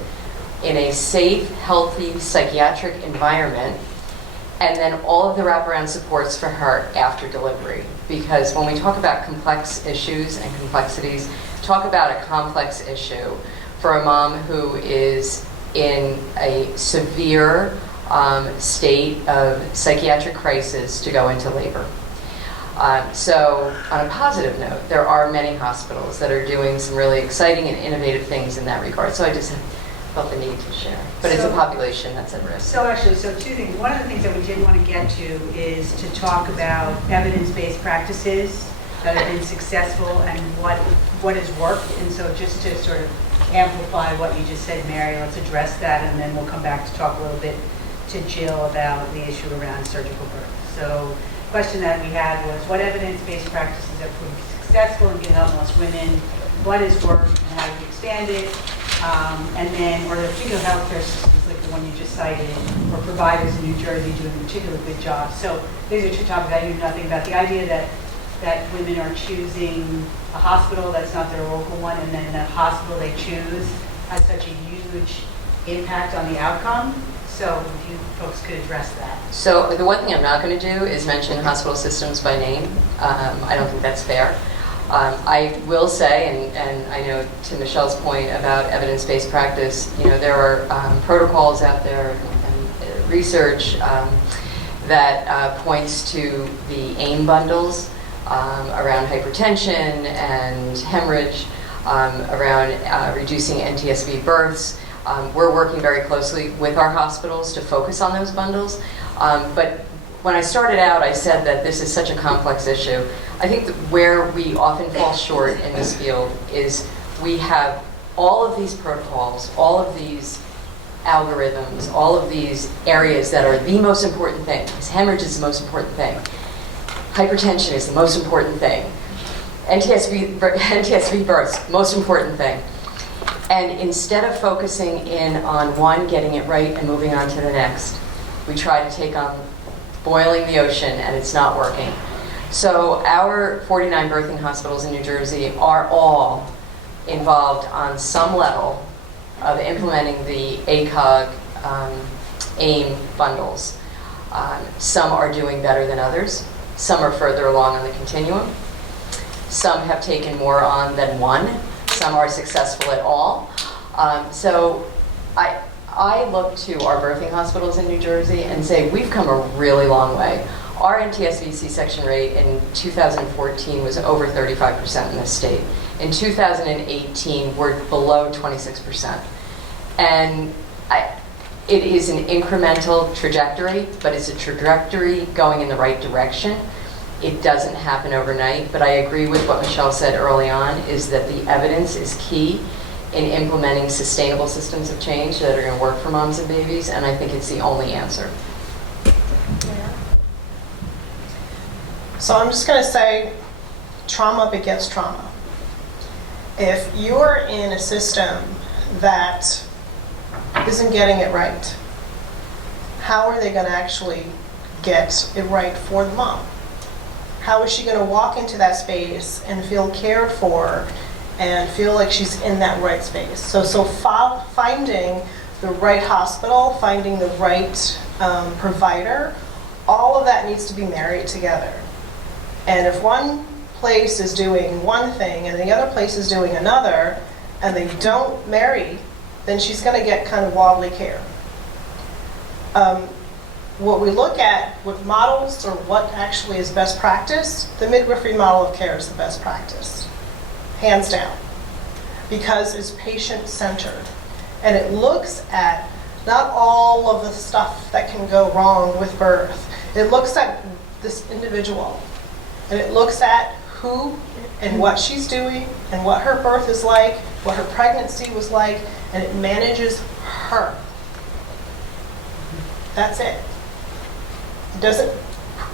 in a safe, healthy psychiatric environment, and then all of the wraparound supports for her after delivery. Because when we talk about complex issues and complexities, talk about a complex issue for a mom who is in a severe state of psychiatric crisis to go into labor. So on a positive note, there are many hospitals that are doing some really exciting and innovative things in that regard. So I just felt the need to share. But it's a population that's at risk. So actually, two things. One of the things that we did want to get to is to talk about evidence-based practices that have been successful and what has worked. And so just to sort of amplify what you just said, Mary, let's address that, and then we'll come back to talk a little bit to Jill about the issue around surgical birth. So the question that we had was, what evidence-based practices have proved successful in getting homeless women? What has worked and how do we expand it? And then, or the particular healthcare systems like the one you just cited, or providers in New Jersey doing a particularly good job. So these are two topics I knew nothing about. The idea that women are choosing a hospital that's not their local one, and then that hospital they choose has such a huge impact on the outcome. So if you folks could address that. So the one thing I'm not going to do is mention hospital systems by name. I don't think that's fair. I will say, and I know to Michelle's point about evidence-based practice, there are protocols out there and research that points to the AIM bundles around hypertension and hemorrhage, around reducing NTSB births. We're working very closely with our hospitals to focus on those bundles. But when I started out, I said that this is such a complex issue. I think that where we often fall short in this field is we have all of these protocols, all of these algorithms, all of these areas that are the most important thing. Because hemorrhage is the most important thing. Hypertension is the most important thing. NTSB births, most important thing. And instead of focusing in on one, getting it right, and moving on to the next, we try to take on boiling the ocean, and it's not working. So our 49 birthing hospitals in New Jersey are all involved on some level of implementing the ACOG AIM bundles. Some are doing better than others. Some are further along on the continuum. Some have taken more on than one. Some are successful at all. So I look to our birthing hospitals in New Jersey and say we've come a really long way. Our NTSB C-section rate in 2014 was over 35% in this state. In 2018, we're below 26%. And it is an incremental trajectory, but it's a trajectory going in the right direction. It doesn't happen overnight, but I agree with what Michelle said early on, is that the evidence is key in implementing sustainable systems of change that are going to work for moms and babies, and I think it's the only answer. So I'm just going to say, trauma begets trauma. If you're in a system that isn't getting it right, how are they going to actually get it right for the mom? How is she going to walk into that space and feel cared for and feel like she's in that right space? So finding the right hospital, finding the right provider, all of that needs to be married together. And if one place is doing one thing and the other place is doing another, and they don't marry, then she's going to get kind of wobbly care. What we look at with models, or what actually is best practice, the midwifery model of care is the best practice, hands down, because it's patient-centered. And it looks at not all of the stuff that can go wrong with birth. It looks at this individual, and it looks at who and what she's doing, and what her birth is like, what her pregnancy was like, and it manages her. That's it. It doesn't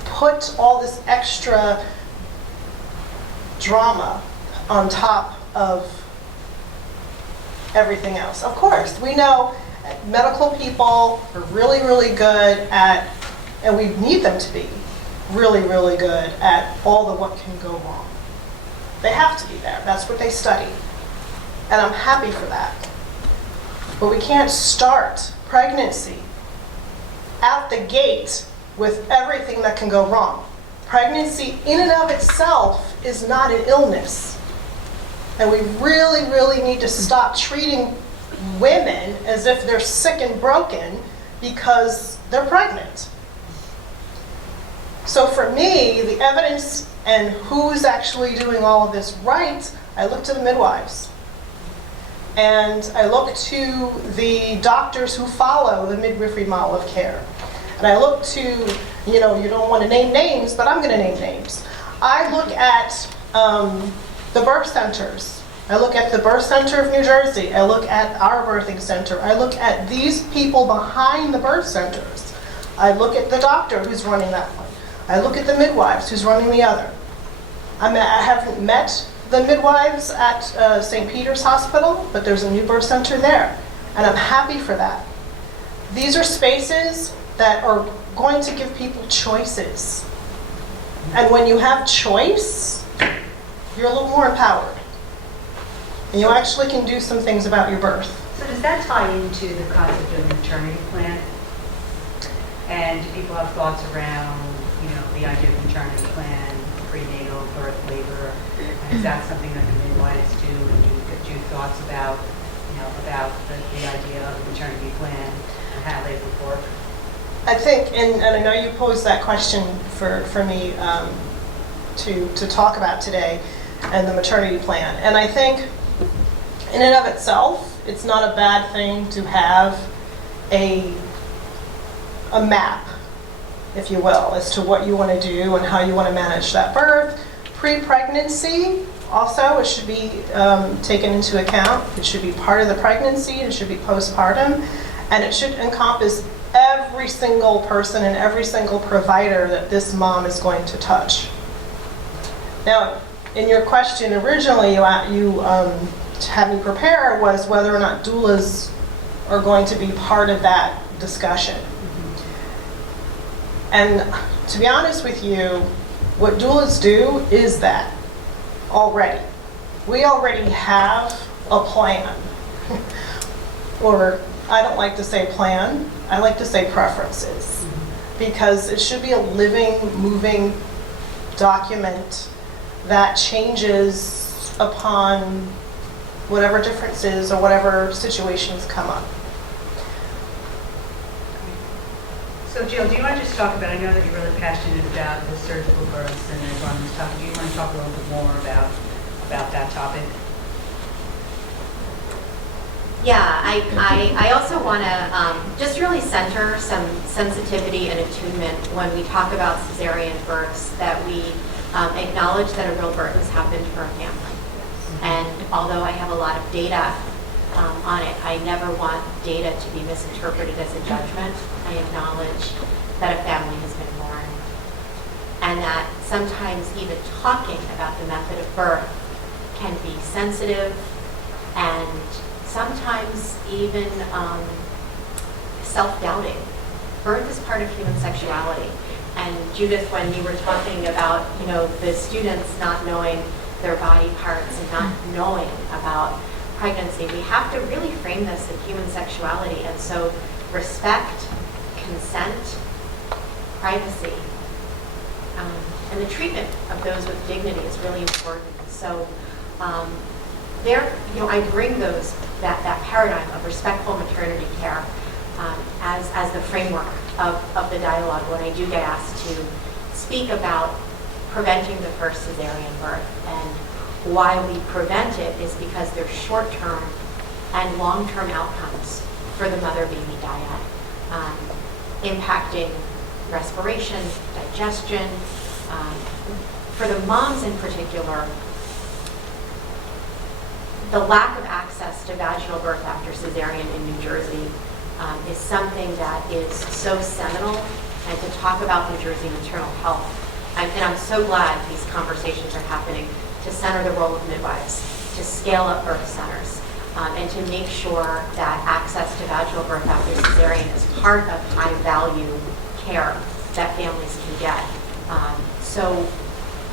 put all this extra drama on top of everything else. Of course, we know medical people are really, really good at, and we need them to be really, really good at all the what can go wrong. They have to be there. That's what they study. And I'm happy for that. But we can't start pregnancy out the gate with everything that can go wrong. Pregnancy in and of itself is not an illness. And we really, really need to stop treating women as if they're sick and broken because they're pregnant. So for me, the evidence and who's actually doing all of this right, I look to the midwives. And I look to the doctors who follow the midwifery model of care. And I look to, you don't want to name names, but I'm going to name names. I look at the birth centers. I look at the birth center of New Jersey. I look at our birthing center. I look at these people behind the birth centers. I look at the doctor who's running that one. I look at the midwives who's running the other. I haven't met the midwives at St. Peter's Hospital, but there's a new birth center there, and I'm happy for that. These are spaces that are going to give people choices. And when you have choice, you're a little more empowered. And you actually can do some things about your birth. So does that tie into the concept of a maternity plan? And do people have thoughts around, the idea of maternity plan, prenatal, birth, labor? And is that something that the midwives do? And do you thoughts about, about the idea of a maternity plan and how they would work? I think, and I know you posed that question for me to talk about today, and the maternity plan. And I think, in and of itself, it's not a bad thing to have a map, if you will, as to what you want to do and how you want to manage that birth. Pre-pregnancy, also, it should be taken into account. It should be part of the pregnancy. It should be postpartum. And it should encompass every single person and every single provider that this mom is going to touch. Now, in your question originally, you had me prepare was whether or not doulas are going to be part of that discussion. And to be honest with you, what doulas do is that already. We already have a plan. Or I don't like to say plan, I like to say preferences. Because it should be a living, moving document that changes upon whatever differences or whatever situations come up. So Jill, do you want to just talk about, I know that you're really passionate about the surgical births and everyone this topic. Do you want to talk a little bit more about that topic? Yeah, I also want to just really center some sensitivity and attunement when we talk about cesarean births, that we acknowledge that a real birth is happened for a family. And although I have a lot of data on it, I never want data to be misinterpreted as a judgment. I acknowledge that a family has been born, and that sometimes even talking about the method of birth can be sensitive and sometimes even self-doubting. Birth is part of human sexuality. And Judith, when you were talking about, the students not knowing their body parts and not knowing about pregnancy, we have to really frame this in human sexuality. And so respect, consent, privacy, and the treatment of those with dignity is really important. So I bring that paradigm of respectful maternity care as the framework of the dialogue when I do get asked to speak about preventing the first cesarean birth. And why we prevent it is because there's short-term and long-term outcomes for the mother-baby dyad, impacting respiration, digestion. For the moms in particular, the lack of access to vaginal birth after cesarean in New Jersey is something that is so seminal. And to talk about New Jersey maternal health, and I'm so glad these conversations are happening, to center the role of midwives, to scale up birth centers, and to make sure that access to vaginal birth after cesarean is part of high-value care that families can get. So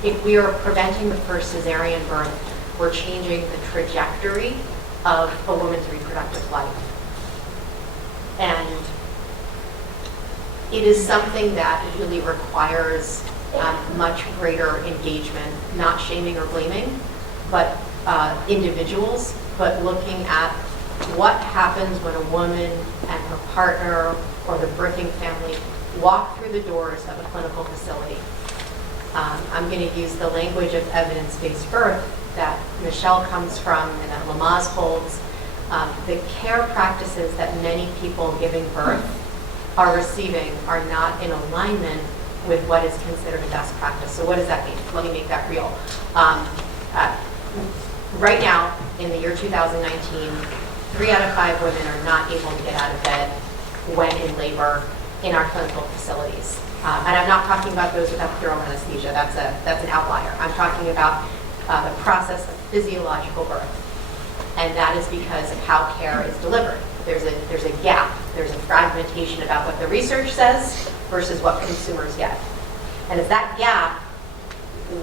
if we are preventing the first cesarean birth, we're changing the trajectory of a woman's reproductive life. And it is something that really requires much greater engagement, not shaming or blaming, but individuals, but looking at what happens when a woman and her partner or the birthing family walk through the doors of a clinical facility. I'm going to use the language of evidence-based birth that Michelle comes from and that Lamaze holds, The care practices that many people giving birth are receiving are not in alignment with what is considered a best practice. So what does that mean? Let me make that real. Right now, in the year 2019, 3 out of 5 women are not able to get out of bed when in labor in our clinical facilities. And I'm not talking about those with epidural anesthesia. That's an outlier. I'm talking about the process of physiological birth. And that is because of how care is delivered. There's a gap. There's a fragmentation about what the research says versus what consumers get. And it's that gap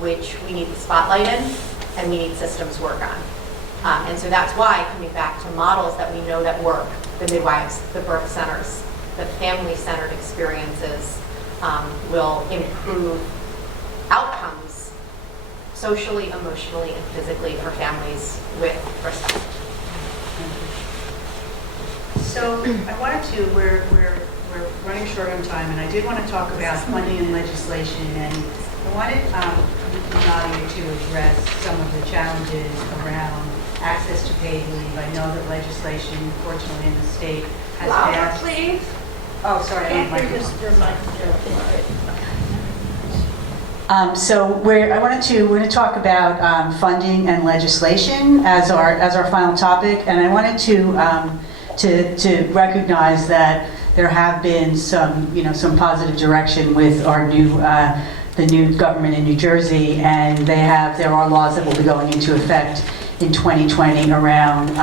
which we need the spotlight in and we need systems work on. And so that's why, coming back to models that we know that work, the midwives, the birth centers, the family-centered experiences will improve outcomes socially, emotionally, and physically for families with respect. So I wanted to, we're running short on time, and I did want to talk about funding and legislation, and I wanted Nadia to address some of the challenges around access to paid leave. I know that legislation, fortunately, in the state has passed. Please. Oh, sorry, I don't have a microphone. So we're going to talk about funding and legislation as our final topic, and I wanted to recognize that there have been some positive direction with our the new government in New Jersey, and there are laws that will be going into effect in 2020 around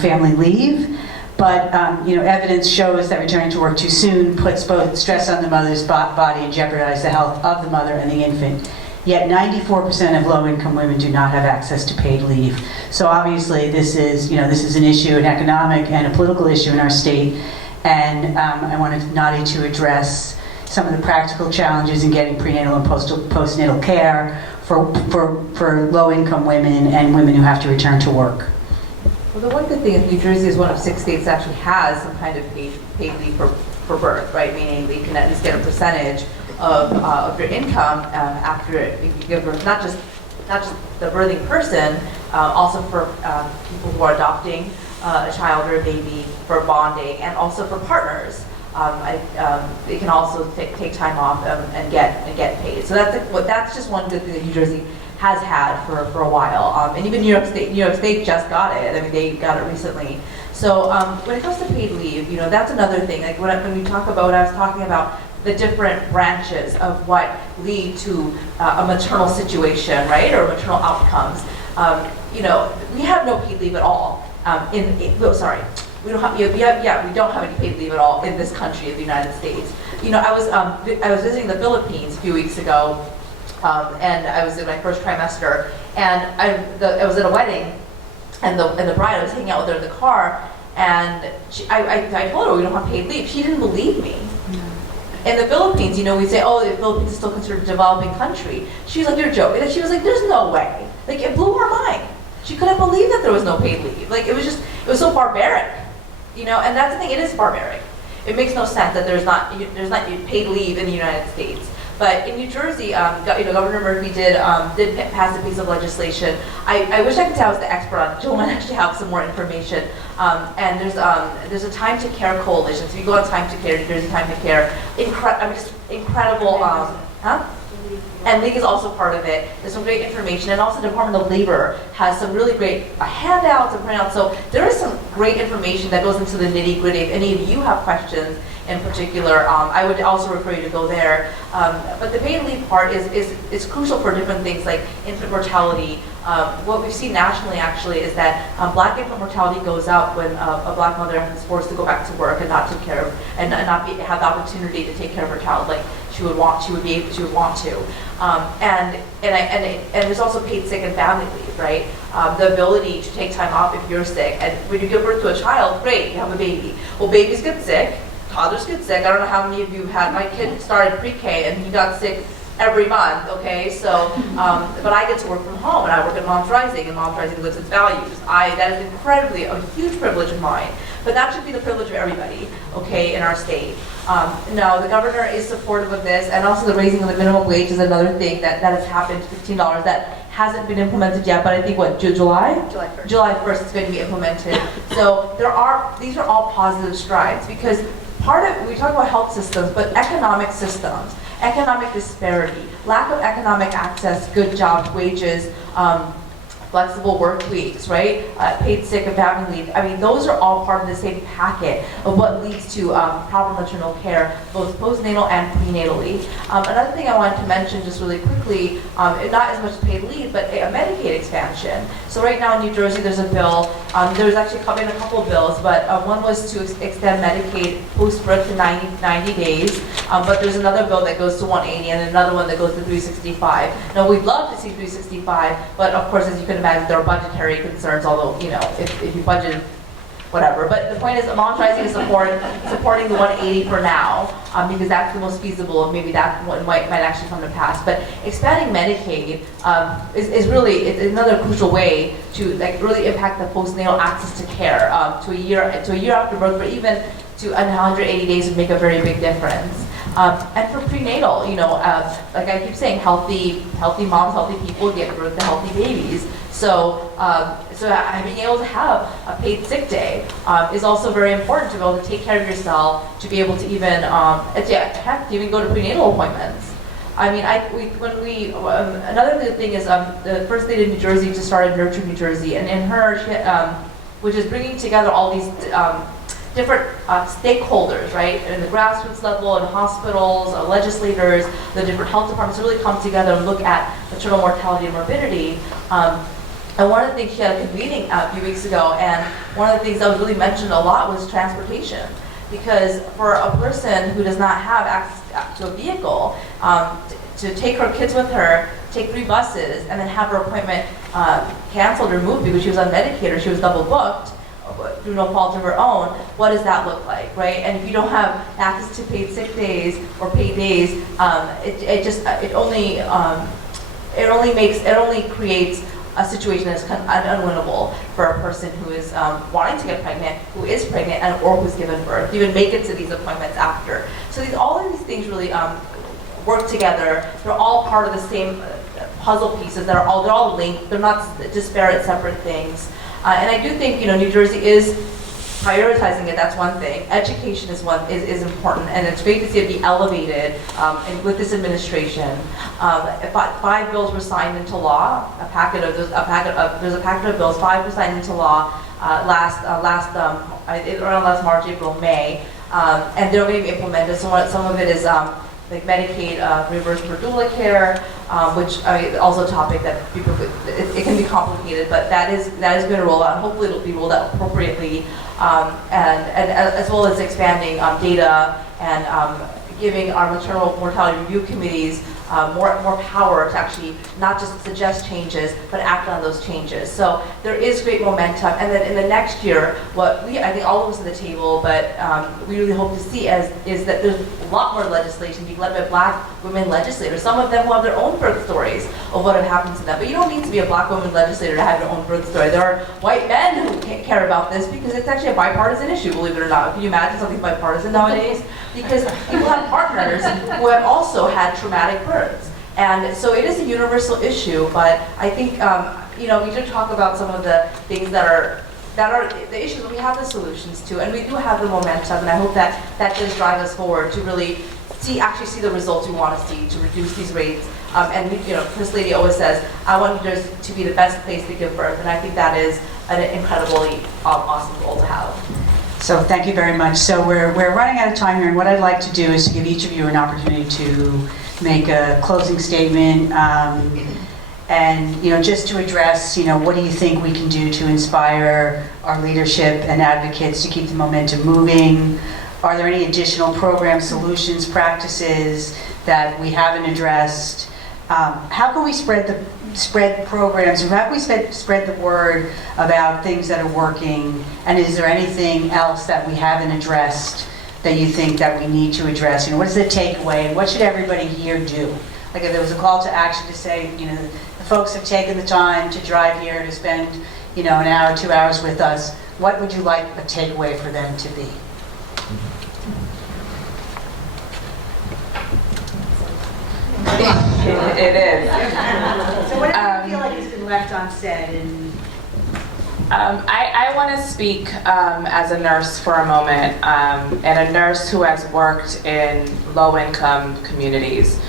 family leave. But evidence shows that returning to work too soon puts both stress on the mother's body and jeopardizes the health of the mother and the infant. Yet 94% of low-income women do not have access to paid leave. So obviously this is an issue, an economic and a political issue in our state. And I wanted Nadia to address some of the practical challenges in getting prenatal and postnatal care for low-income women and women who have to return to work. Well, the one good thing is New Jersey is one of 6 states that actually has some kind of paid leave for birth, right? Meaning they can at least get a percentage of your income after you give birth, not just the birthing person, also for people who are adopting a child or a baby, for bonding, and also for partners. They can also take time off and get paid. So that's just one good thing that New Jersey has had for a while, and even New York State just got it. I mean, they got it recently. So when it comes to paid leave, that's another thing. Like when we talk about, I was talking about the different branches of what lead to a maternal situation, right, or maternal outcomes. We have no paid leave at all. We don't have we don't have any paid leave at all in this country, in the United States. I was visiting the Philippines a few weeks ago. And I was in my first trimester, and I was at a wedding, and the bride, I was hanging out with her in the car, and I told her we don't have paid leave. She didn't believe me. In the Philippines, we say, oh, the Philippines is still considered a developing country. She was like, you're joking. And she was like, there's no way. Like, it blew her mind. She couldn't believe that there was no paid leave. Like, it was so barbaric. And that's the thing, it is barbaric. It makes no sense that there's not paid leave in the United States. But in New Jersey, Governor Murphy did pass a piece of legislation. I wish I could say I was the expert on it. Jill might actually have some more information. And there's a Time to Care coalition. So you go on Time to Care, New Jersey Time to Care. Incredible. And League is also part of it. There's some great information, and also the Department of Labor has some really great handouts and printouts. So there is some great information that goes into the nitty-gritty. If any of you have questions in particular, I would also refer you to go there. But the paid leave part is crucial for different things like infant mortality. What we've seen nationally actually is that Black infant mortality goes up when a Black mother is forced to go back to work and not take care of, and not have the opportunity to take care of her child like she would want to. And there's also paid sick and family leave, right? The ability to take time off if you're sick. And when you give birth to a child, great, you have a baby. Well, babies get sick, toddlers get sick. I don't know how many of you had, my kid started pre-K and he got sick every month, okay? So, but I get to work from home, and I work at Moms Rising, and Moms Rising lives its values. That is incredibly a huge privilege of mine, but that should be the privilege of everybody, okay, in our state. No, the governor is supportive of this, and also the raising of the minimum wage is another thing that has happened, $15, that hasn't been implemented yet, but I think July? July 1st. July 1st it's going to be implemented. So these are all positive strides, because we talk about health systems, but economic systems, economic disparity, lack of economic access, good jobs, wages, flexible work weeks, right? Paid sick and family leave. I mean, those are all part of the same packet of what leads to proper maternal care, both postnatal and prenatally. Another thing I wanted to mention just really quickly, not as much paid leave, but a Medicaid expansion. So right now in New Jersey, there's a bill, there's actually been a couple of bills, but one was to extend Medicaid post-birth to 90 days, but there's another bill that goes to 180 and another one that goes to 365. Now, we'd love to see 365, but of course, as you can imagine, there are budgetary concerns, although, you know, if you budget, whatever. But the point is, I'm trying to supporting the 180 for now, because that's the most feasible, and maybe that one might actually come to pass. But expanding Medicaid is really another crucial way to really impact the postnatal access to care to a year after birth, but even to 180 days would make a very big difference. And for prenatal, you know, like I keep saying, healthy moms, healthy people give birth to healthy babies. So, being able to have a paid sick day is also very important, to be able to take care of yourself, to be able to even, heck, to even go to prenatal appointments. I mean, another good thing is the first lady in New Jersey just started Nurture New Jersey, and in her, which is bringing together all these different stakeholders, right, in the grassroots level, in hospitals, legislators, the different health departments, to really come together and look at maternal mortality and morbidity. And one of the things, she had a convening a few weeks ago, and one of the things that was really mentioned a lot was transportation. Because for a person who does not have access to a vehicle, to take her kids with her, take 3 buses, and then have her appointment canceled or moved because she was on Medicaid or she was double booked, through no fault of her own, what does that look like, right? And if you don't have access to paid sick days or paid days, it only creates a situation that's kind of unwinnable for a person who is wanting to get pregnant, who is pregnant, or who's given birth, to even make it to these appointments after. So all of these things really work together. They're all part of the same puzzle pieces. They're all linked. They're not disparate, separate things. And I do think, you know, New Jersey is prioritizing it. That's one thing. Education is important, and it's great to see it be elevated with this administration. 5 bills were signed into law. There's a packet of bills. 5 were signed into law around last March, April, May, and they're going to be implemented. So some of it is like Medicaid reimbursed for doula care, which also a topic that it can be complicated, but that is going to roll out, and hopefully it'll be rolled out appropriately, and as well as expanding data and giving our maternal mortality review committees more power to actually not just suggest changes, but act on those changes. So there is great momentum. And then in the next year, I think all of us at the table, but we really hope to see is that there's a lot more legislation being led by Black women legislators. Some of them will have their own birth stories of what have happened to them. But you don't need to be a Black woman legislator to have your own birth story. There are white men who care about this because it's actually a bipartisan issue, believe it or not. Can you imagine something bipartisan nowadays? Because people have partners who have also had traumatic births. And so it is a universal issue, but I think, we did talk about some of the things that are the issues that we have the solutions to, and we do have the momentum, and I hope that does drive us forward to really actually see the results we want to see to reduce these rates. And First Lady always says, I want New Jersey to be the best place to give birth, and I think that is an incredibly awesome goal to have. So thank you very much. So we're running out of time here, and what I'd like to do is to give each of you an opportunity to make a closing statement, and just to address, what do you think we can do to inspire our leadership and advocates to keep the momentum moving? Are there any additional programs, solutions, practices that we haven't addressed? How can we spread programs, or how can we spread the word about things that are working? And is there anything else that we haven't addressed that you think that we need to address? What is the takeaway, and what should everybody here do? Like, if there was a call to action to say, the folks have taken the time to drive here to spend, an hour, 2 hours with us, what would you like a takeaway for them to be? It is. So what do you feel like has been left unsaid? And I want to speak as a nurse for a moment, and a nurse who has worked in low-income communities.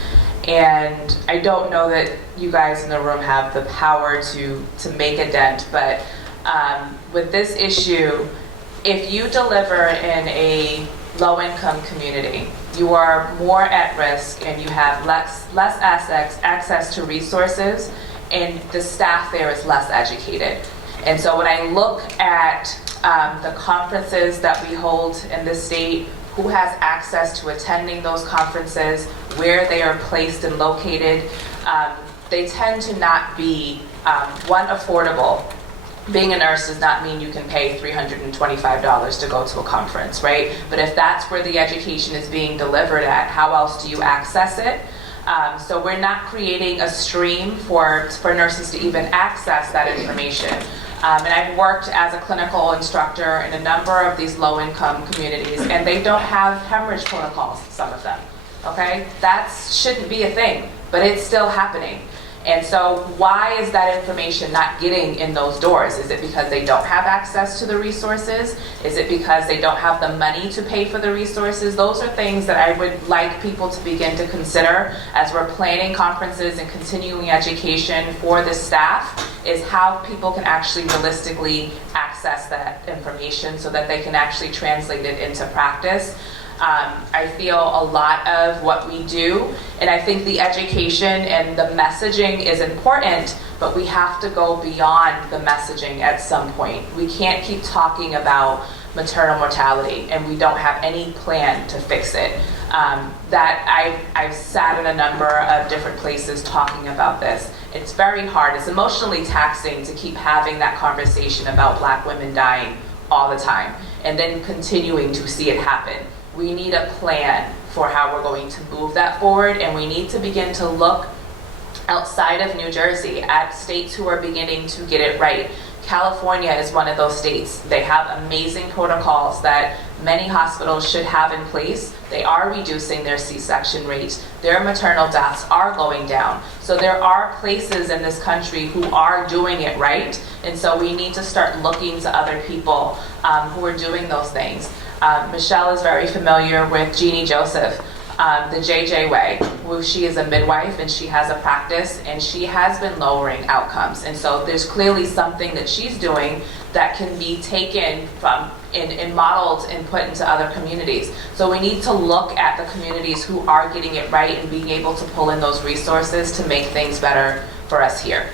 And I don't know that you guys in the room have the power to make a dent, but with this issue, if you deliver in a low-income community, you are more at risk and you have less access to resources, and the staff there is less educated. And so when I look at the conferences that we hold in this state, who has access to attending those conferences, where they are placed and located, they tend to not be, one, affordable. Being a nurse does not mean you can pay $325 to go to a conference, right? But if that's where the education is being delivered at, how else do you access it? So we're not creating a stream for nurses to even access that information. And I've worked as a clinical instructor in a number of these low-income communities, and they don't have hemorrhage protocols, some of them, okay? That shouldn't be a thing, but it's still happening. And so why is that information not getting in those doors? Is it because they don't have access to the resources? Is it because they don't have the money to pay for the resources? Those are things that I would like people to begin to consider as we're planning conferences and continuing education for the staff, is how people can actually realistically access that information so that they can actually translate it into practice. I feel a lot of what we do, and I think the education and the messaging is important, but we have to go beyond the messaging at some point. We can't keep talking about maternal mortality and we don't have any plan to fix it. I've sat in a number of different places talking about this. It's very hard. It's emotionally taxing to keep having that conversation about Black women dying all the time and then continuing to see it happen. We need a plan for how we're going to move that forward, and we need to begin to look outside of New Jersey at states who are beginning to get it right. California is one of those states. They have amazing protocols that many hospitals should have in place. They are reducing their C-section rates. Their maternal deaths are going down. So there are places in this country who are doing it right, and so we need to start looking to other people who are doing those things. Michelle is very familiar with Jeannie Joseph, the JJ Way, who she is a midwife and she has a practice and she has been lowering outcomes. And so there's clearly something that she's doing that can be taken from and modeled and put into other communities. So we need to look at the communities who are getting it right and being able to pull in those resources to make things better for us here.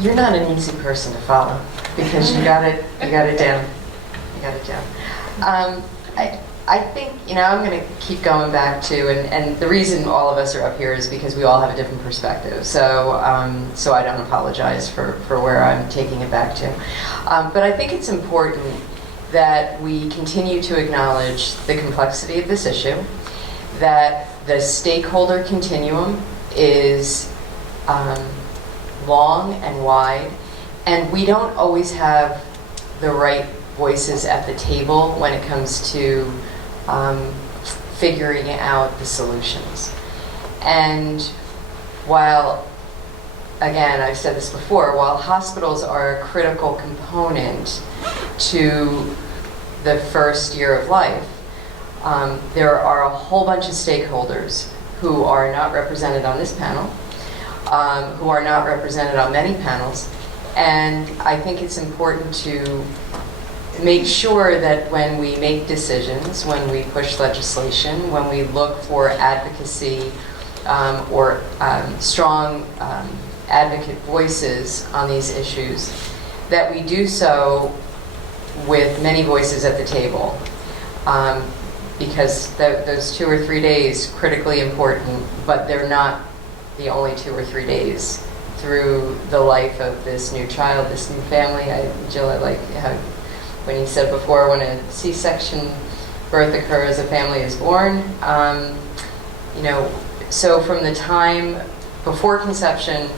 You're not an easy person to follow because you got it down. You got it down. I think, I'm going to keep going back to, and the reason all of us are up here is because we all have a different perspective. So I don't apologize for where I'm taking it back to. But I think it's important that we continue to acknowledge the complexity of this issue, that the stakeholder continuum is long and wide, and we don't always have the right voices at the table when it comes to figuring out the solutions. And while, again, I've said this before, while hospitals are a critical component to the first year of life, there are a whole bunch of stakeholders who are not represented on this panel, who are not represented on many panels, and I think it's important to make sure that when we make decisions, when we push legislation, when we look for advocacy or strong advocate voices on these issues, that we do so with many voices at the table, because those 2 or 3 days critically important, but they're not the only 2 or 3 days through the life of this new child, this new family. Jill, I like how when you said before, when a C-section birth occurs, a family is born. So from the time before conception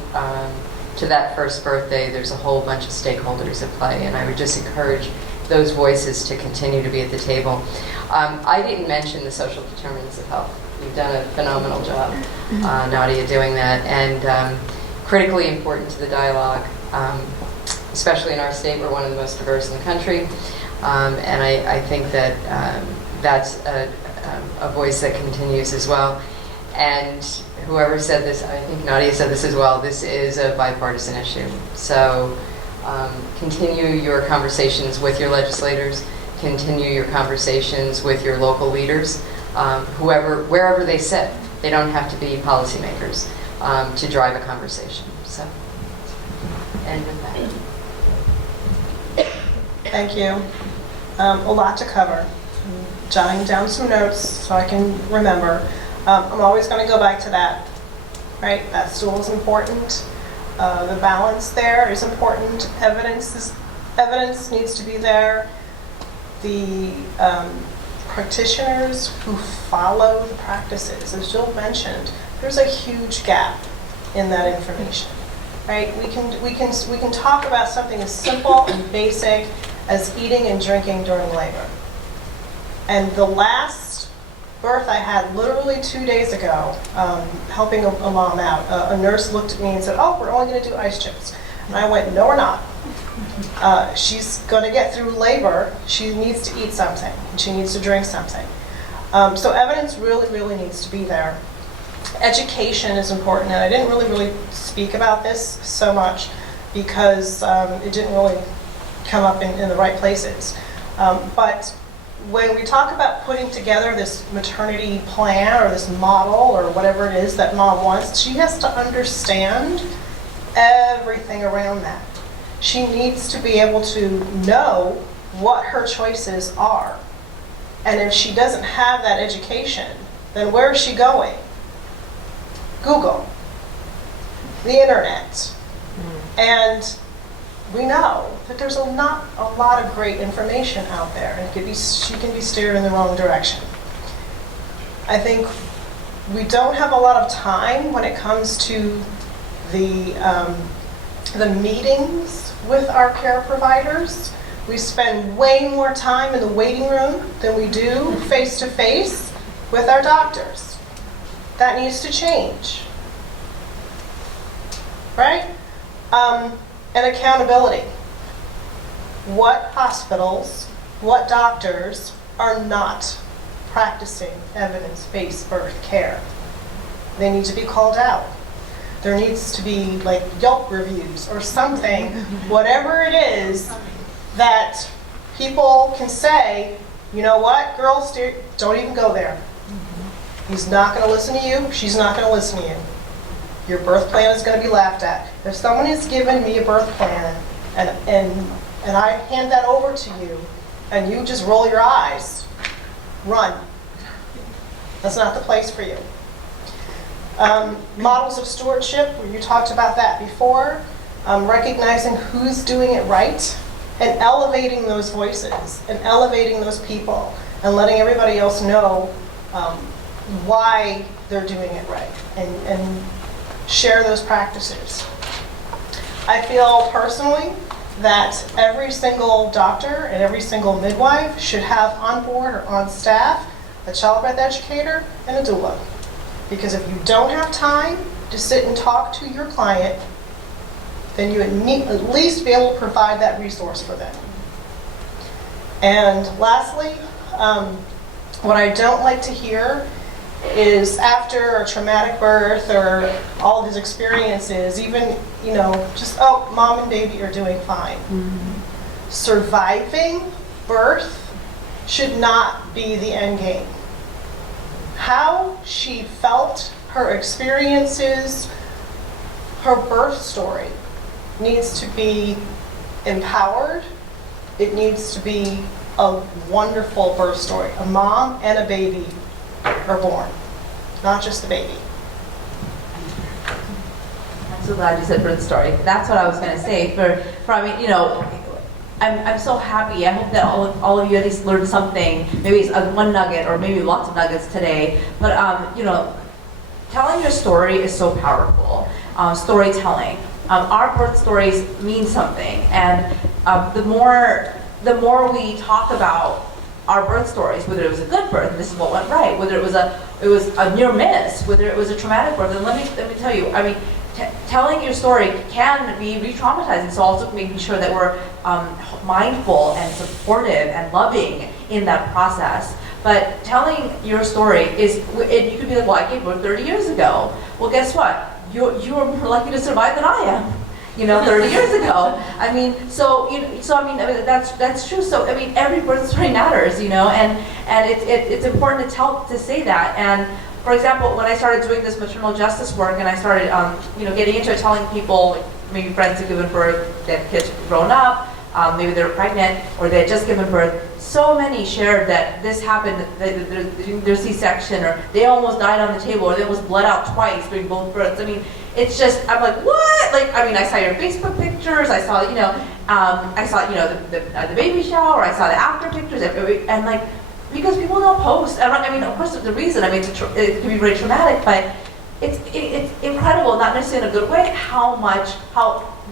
to that first birthday, there's a whole bunch of stakeholders at play, and I would just encourage those voices to continue to be at the table. I didn't mention the social determinants of health. You've done a phenomenal job, Nadia, doing that, and critically important to the dialogue, especially in our state. We're one of the most diverse in the country, and I think that that's a voice that continues as well. And whoever said this, I think Nadia said this as well, this is a bipartisan issue. So continue your conversations with your legislators, continue your conversations with your local leaders, wherever they sit. They don't have to be policymakers to drive a conversation. So, and with that. Thank you. A lot to cover. I'm jotting down some notes so I can remember. I'm always going to go back to that, right? That stool is important. The balance there is important. Evidence needs to be there. The practitioners who follow the practices, as Jill mentioned, there's a huge gap in that information, right? We can talk about something as simple and basic as eating and drinking during labor. And the last birth I had literally 2 days ago, helping a mom out, a nurse looked at me and said, "Oh, we're only going to do ice chips." And I went, "No, we're not. She's going to get through labor. She needs to eat something, and she needs to drink something." So evidence really, really needs to be there. Education is important, and I didn't really speak about this so much because it didn't really come up in the right places. But when we talk about putting together this maternity plan or this model or whatever it is that mom wants, she has to understand everything around that. She needs to be able to know what her choices are. And if she doesn't have that education, then where is she going? Google, the internet. And we know that there's not a lot of great information out there, and she can be steered in the wrong direction. I think we don't have a lot of time when it comes to the meetings with our care providers. We spend way more time in the waiting room than we do face-to-face with our doctors. That needs to change, right? And accountability. What hospitals, what doctors are not practicing evidence-based birth care? They need to be called out. There needs to be like Yelp reviews or something, whatever it is that people can say, "You know what, girls, don't even go there. He's not going to listen to you. She's not going to listen to you. Your birth plan is going to be laughed at." If someone has given me a birth plan and I hand that over to you and you just roll your eyes, run. That's not the place for you. Models of stewardship, you talked about that before, recognizing who's doing it right and elevating those voices and elevating those people and letting everybody else know why they're doing it right and share those practices. I feel personally that every single doctor and every single midwife should have on board or on staff a childbirth educator and a doula. Because if you don't have time to sit and talk to your client, then you need at least be able to provide that resource for them. And lastly, what I don't like to hear is after a traumatic birth or all of these experiences, even, just, "Oh, mom and baby are doing fine." Mm-hmm. Surviving birth should not be the end game. How she felt, her experiences, her birth story needs to be empowered. It needs to be a wonderful birth story. A mom and a baby are born, not just the baby. I'm so glad you said birth story. That's what I was going to say. I'm so happy. I hope that all of you at least learned something. Maybe it's one nugget or maybe lots of nuggets today. But telling your story is so powerful. Storytelling. Our birth stories mean something, and the more the more we talk about our birth stories, whether it was a good birth, and this is what went right, whether it was a near miss, whether it was a traumatic birth, and let me tell you, I mean, telling your story can be re-traumatizing, so also making sure that we're mindful and supportive and loving in that process. But telling your story is, and you could be like, well, I gave birth 30 years ago. Well, guess what? You are more likely to survive than I am. 30 years ago. I mean, that's true. So, I mean, every birth story matters, and it's important to say that. And for example, when I started doing this maternal justice work, and I started, getting into it, telling people, like, maybe friends who've given birth, they have kids grown up, maybe they're pregnant, or they had just given birth. So many shared that this happened, their C-section, or they almost died on the table, or they almost bled out twice during both births. I mean, it's just, I'm like, what? Like, I mean, I saw your Facebook pictures, I saw, the baby shower, I saw the after pictures, and like, because people don't post. I mean, of course, there's a reason. I mean, it can be very traumatic, but it's incredible, not necessarily in a good way, how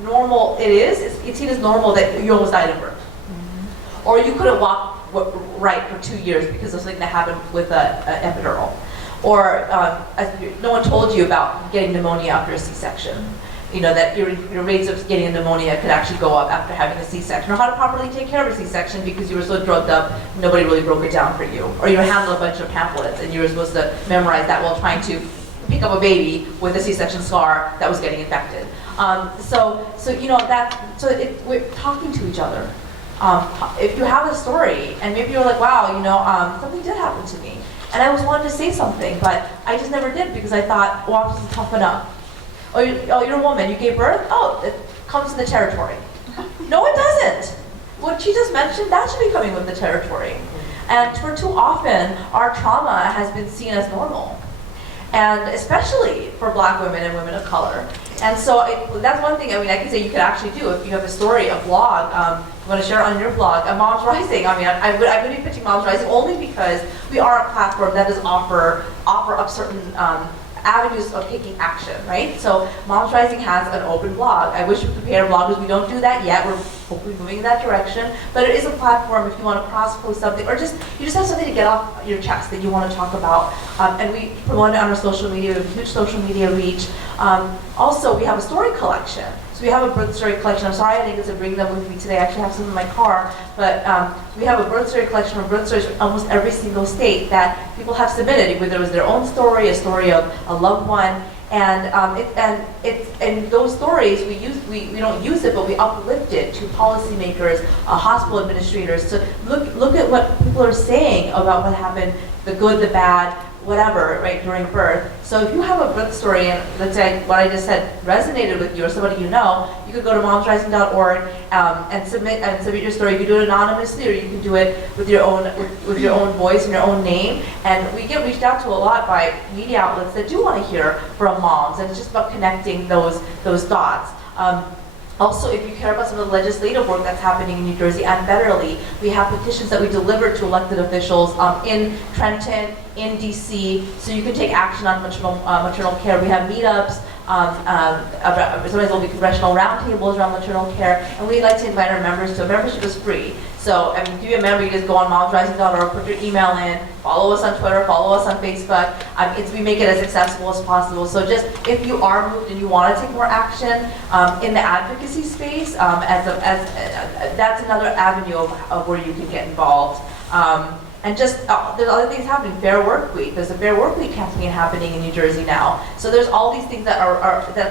normal it is. It's seen as normal that you almost died at birth. Mm-hmm. Or you couldn't walk right for 2 years because of something that happened with an epidural. Or no one told you about getting pneumonia after a C-section. That your rates of getting pneumonia could actually go up after having a C-section, or how to properly take care of a C-section because you were so drugged up, nobody really broke it down for you. Or you were handed a bunch of pamphlets and you were supposed to memorize that while trying to pick up a baby with a C-section scar that was getting infected. We're talking to each other. If you have a story, and maybe you're like, wow, something did happen to me, and I always wanted to say something, but I just never did because I thought, well, I'm just tough enough. Oh, you're a woman, you gave birth? Oh, it comes to the territory. No, it doesn't. What she just mentioned, that should be coming with the territory. And for too often, our trauma has been seen as normal. And especially for Black women and women of color. And so that's one thing, I can say you could actually do if you have a story, a blog, you want to share on your blog, a Moms Rising. I'm going to be pitching Moms Rising only because we are a platform that does offer up certain avenues of taking action, right? So Moms Rising has an open blog. I wish we could pair bloggers. We don't do that yet. We're hopefully moving in that direction. But it is a platform if you want to cross-post something, or you just have something to get off your chest that you want to talk about. And we promote it on our social media. We have huge social media reach. Also, we have a story collection. So we have a birth story collection. I'm sorry I didn't get to bring them with me today. I actually have some in my car. But we have a birth story collection of birth stories from almost every single state that people have submitted, whether it was their own story, a story of a loved one. And those stories we don't use it, but we uplift it to policymakers, hospital administrators to look at what people are saying about what happened, the good, the bad, whatever, right, during birth. So if you have a birth story, and let's say what I just said resonated with you or somebody you know, you could go to momsrising.org and submit your story. You can do it anonymously, or you can do it with your own voice and your own name. And we get reached out to a lot by media outlets that do want to hear from moms, and it's just about connecting those dots. Also, if you care about some of the legislative work that's happening in New Jersey and federally, we have petitions that we deliver to elected officials in Trenton, in DC, so you can take action on maternal care. We have meetups, sometimes there'll be congressional roundtables around maternal care, and we'd like to invite our members to. Membership is free. So, to be a member, you just go on momsrising.org, put your email in, follow us on Twitter, follow us on Facebook. We make it as accessible as possible. So just, if you are moved and you want to take more action in the advocacy space, that's another avenue of where you can get involved. And just, there's other things happening. Fair Work Week. There's a Fair Work Week campaign happening in New Jersey now. So there's all these things that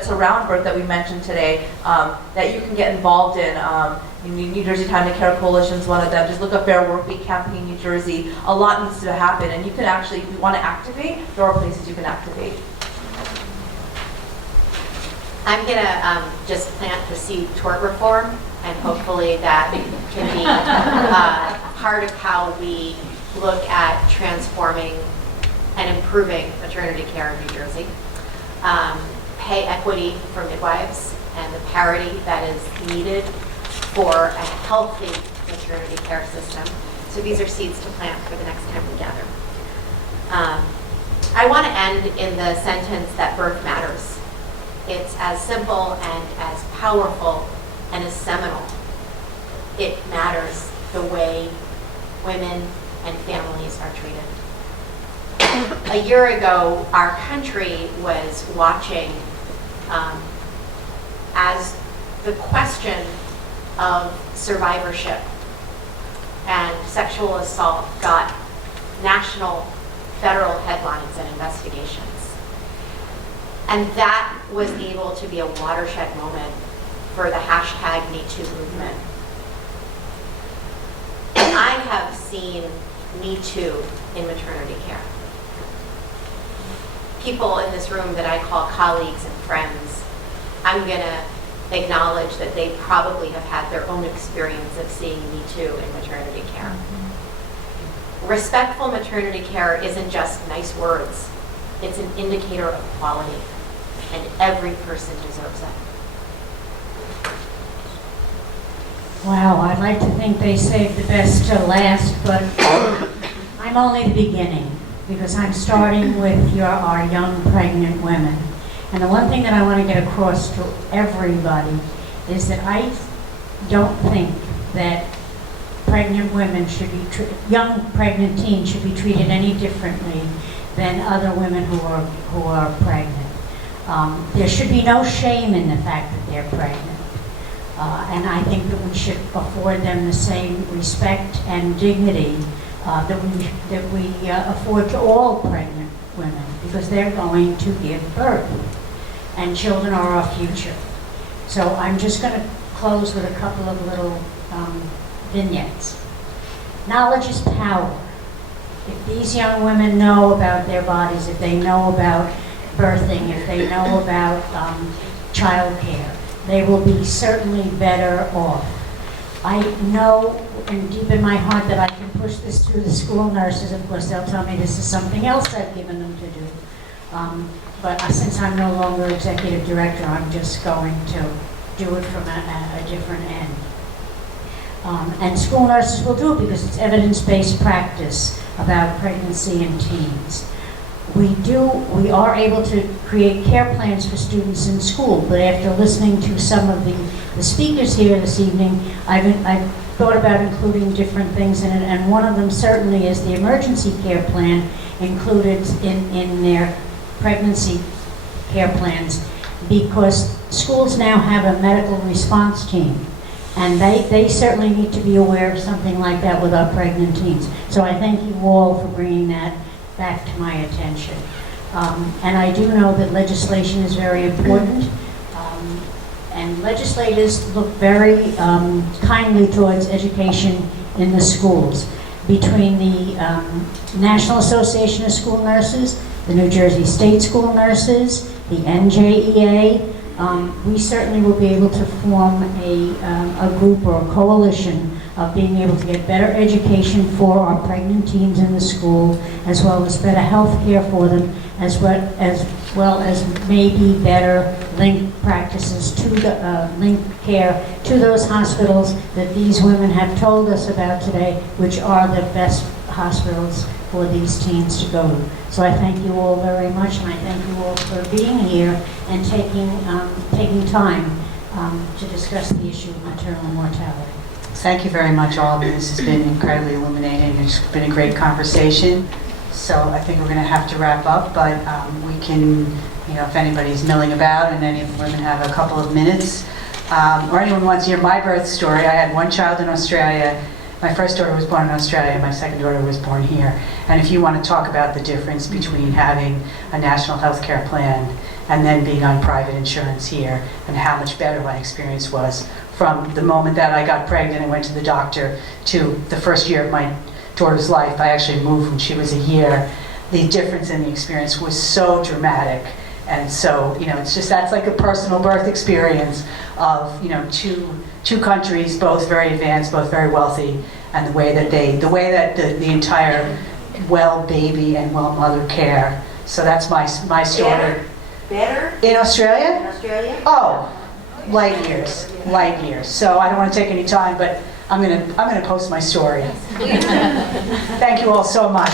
surround birth that we mentioned today that you can get involved in. New Jersey Time to Care Coalition is one of them. Just look up Fair Work Week campaign New Jersey. A lot needs to happen, and you can actually, if you want to activate, there are places you can activate. I'm going to just plant the seed toward reform, and hopefully that can be part of how we look at transforming and improving maternity care in New Jersey. Pay equity for midwives and the parity that is needed for a healthy maternity care system. So these are seeds to plant for the next time we gather. I want to end in the sentence that birth matters. It's as simple and as powerful and as seminal. It matters the way women and families are treated. A year ago, our country was watching as the question of survivorship and sexual assault got national, federal headlines and investigations. And that was able to be a watershed moment for the #MeToo movement. And I have seen Me Too in maternity care. People in this room that I call colleagues and friends, I'm going to acknowledge that they probably have had their own experience of seeing Me Too in maternity care. Respectful maternity care isn't just nice words. It's an indicator of quality, and every person deserves it. Wow, I'd like to think they saved the best to last, but I'm only the beginning, because I'm starting with our young pregnant women. And the one thing that I want to get across to everybody is that I don't think that pregnant women should be, young pregnant teens should be treated any differently than other women who are pregnant. There should be no shame in the fact that they're pregnant. And I think that we should afford them the same respect and dignity that we afford to all pregnant women, because they're going to give birth, and children are our future. So I'm just going to close with a couple of little vignettes. Knowledge is power. If these young women know about their bodies, if they know about birthing, if they know about childcare, they will be certainly better off. I know, and deep in my heart, that I can push this through the school nurses. Of course, they'll tell me this is something else I've given them to do. But since I'm no longer executive director, I'm just going to do it from a different end. And school nurses will do it because it's evidence-based practice about pregnancy in teens. We are able to create care plans for students in school, but after listening to some of the speakers here this evening, I've thought about including different things in it, and one of them certainly is the emergency care plan included in their pregnancy care plans, because schools now have a medical response team, and they certainly need to be aware of something like that with our pregnant teens. So I thank you all for bringing that back to my attention. And I do know that legislation is very important, and legislators look very kindly towards education in the schools. Between the National Association of School Nurses, the New Jersey State School Nurses, the NJEA, we certainly will be able to form a group or a coalition of being able to get better education for our pregnant teens in the school, as well as better health care for them, as well as maybe better link practices to the link care to those hospitals that these women have told us about today, which are the best hospitals for these teens to go to. So I thank you all very much, and I thank you all for being here and taking time to discuss the issue of maternal mortality. Thank you very much, all of you. This has been incredibly illuminating. It's been a great conversation. So I think we're going to have to wrap up, but we can, if anybody's milling about and any of the women have a couple of minutes, or anyone wants to hear my birth story. I had one child in Australia. My first daughter was born in Australia, my second daughter was born here. And if you want to talk about the difference between having a national health care plan and then being on private insurance here, and how much better my experience was from the moment that I got pregnant and went to the doctor to the first year of my daughter's life. I actually moved when she was a year. The difference in the experience was so dramatic. And so, it's just, that's like a personal birth experience of, two countries, both very advanced, both very wealthy, and the way that the entire well baby and well mother care. So that's my story. Better? In Australia? In Australia? Oh, light years. So I don't want to take any time, but I'm gonna post my story. Thank you all so much.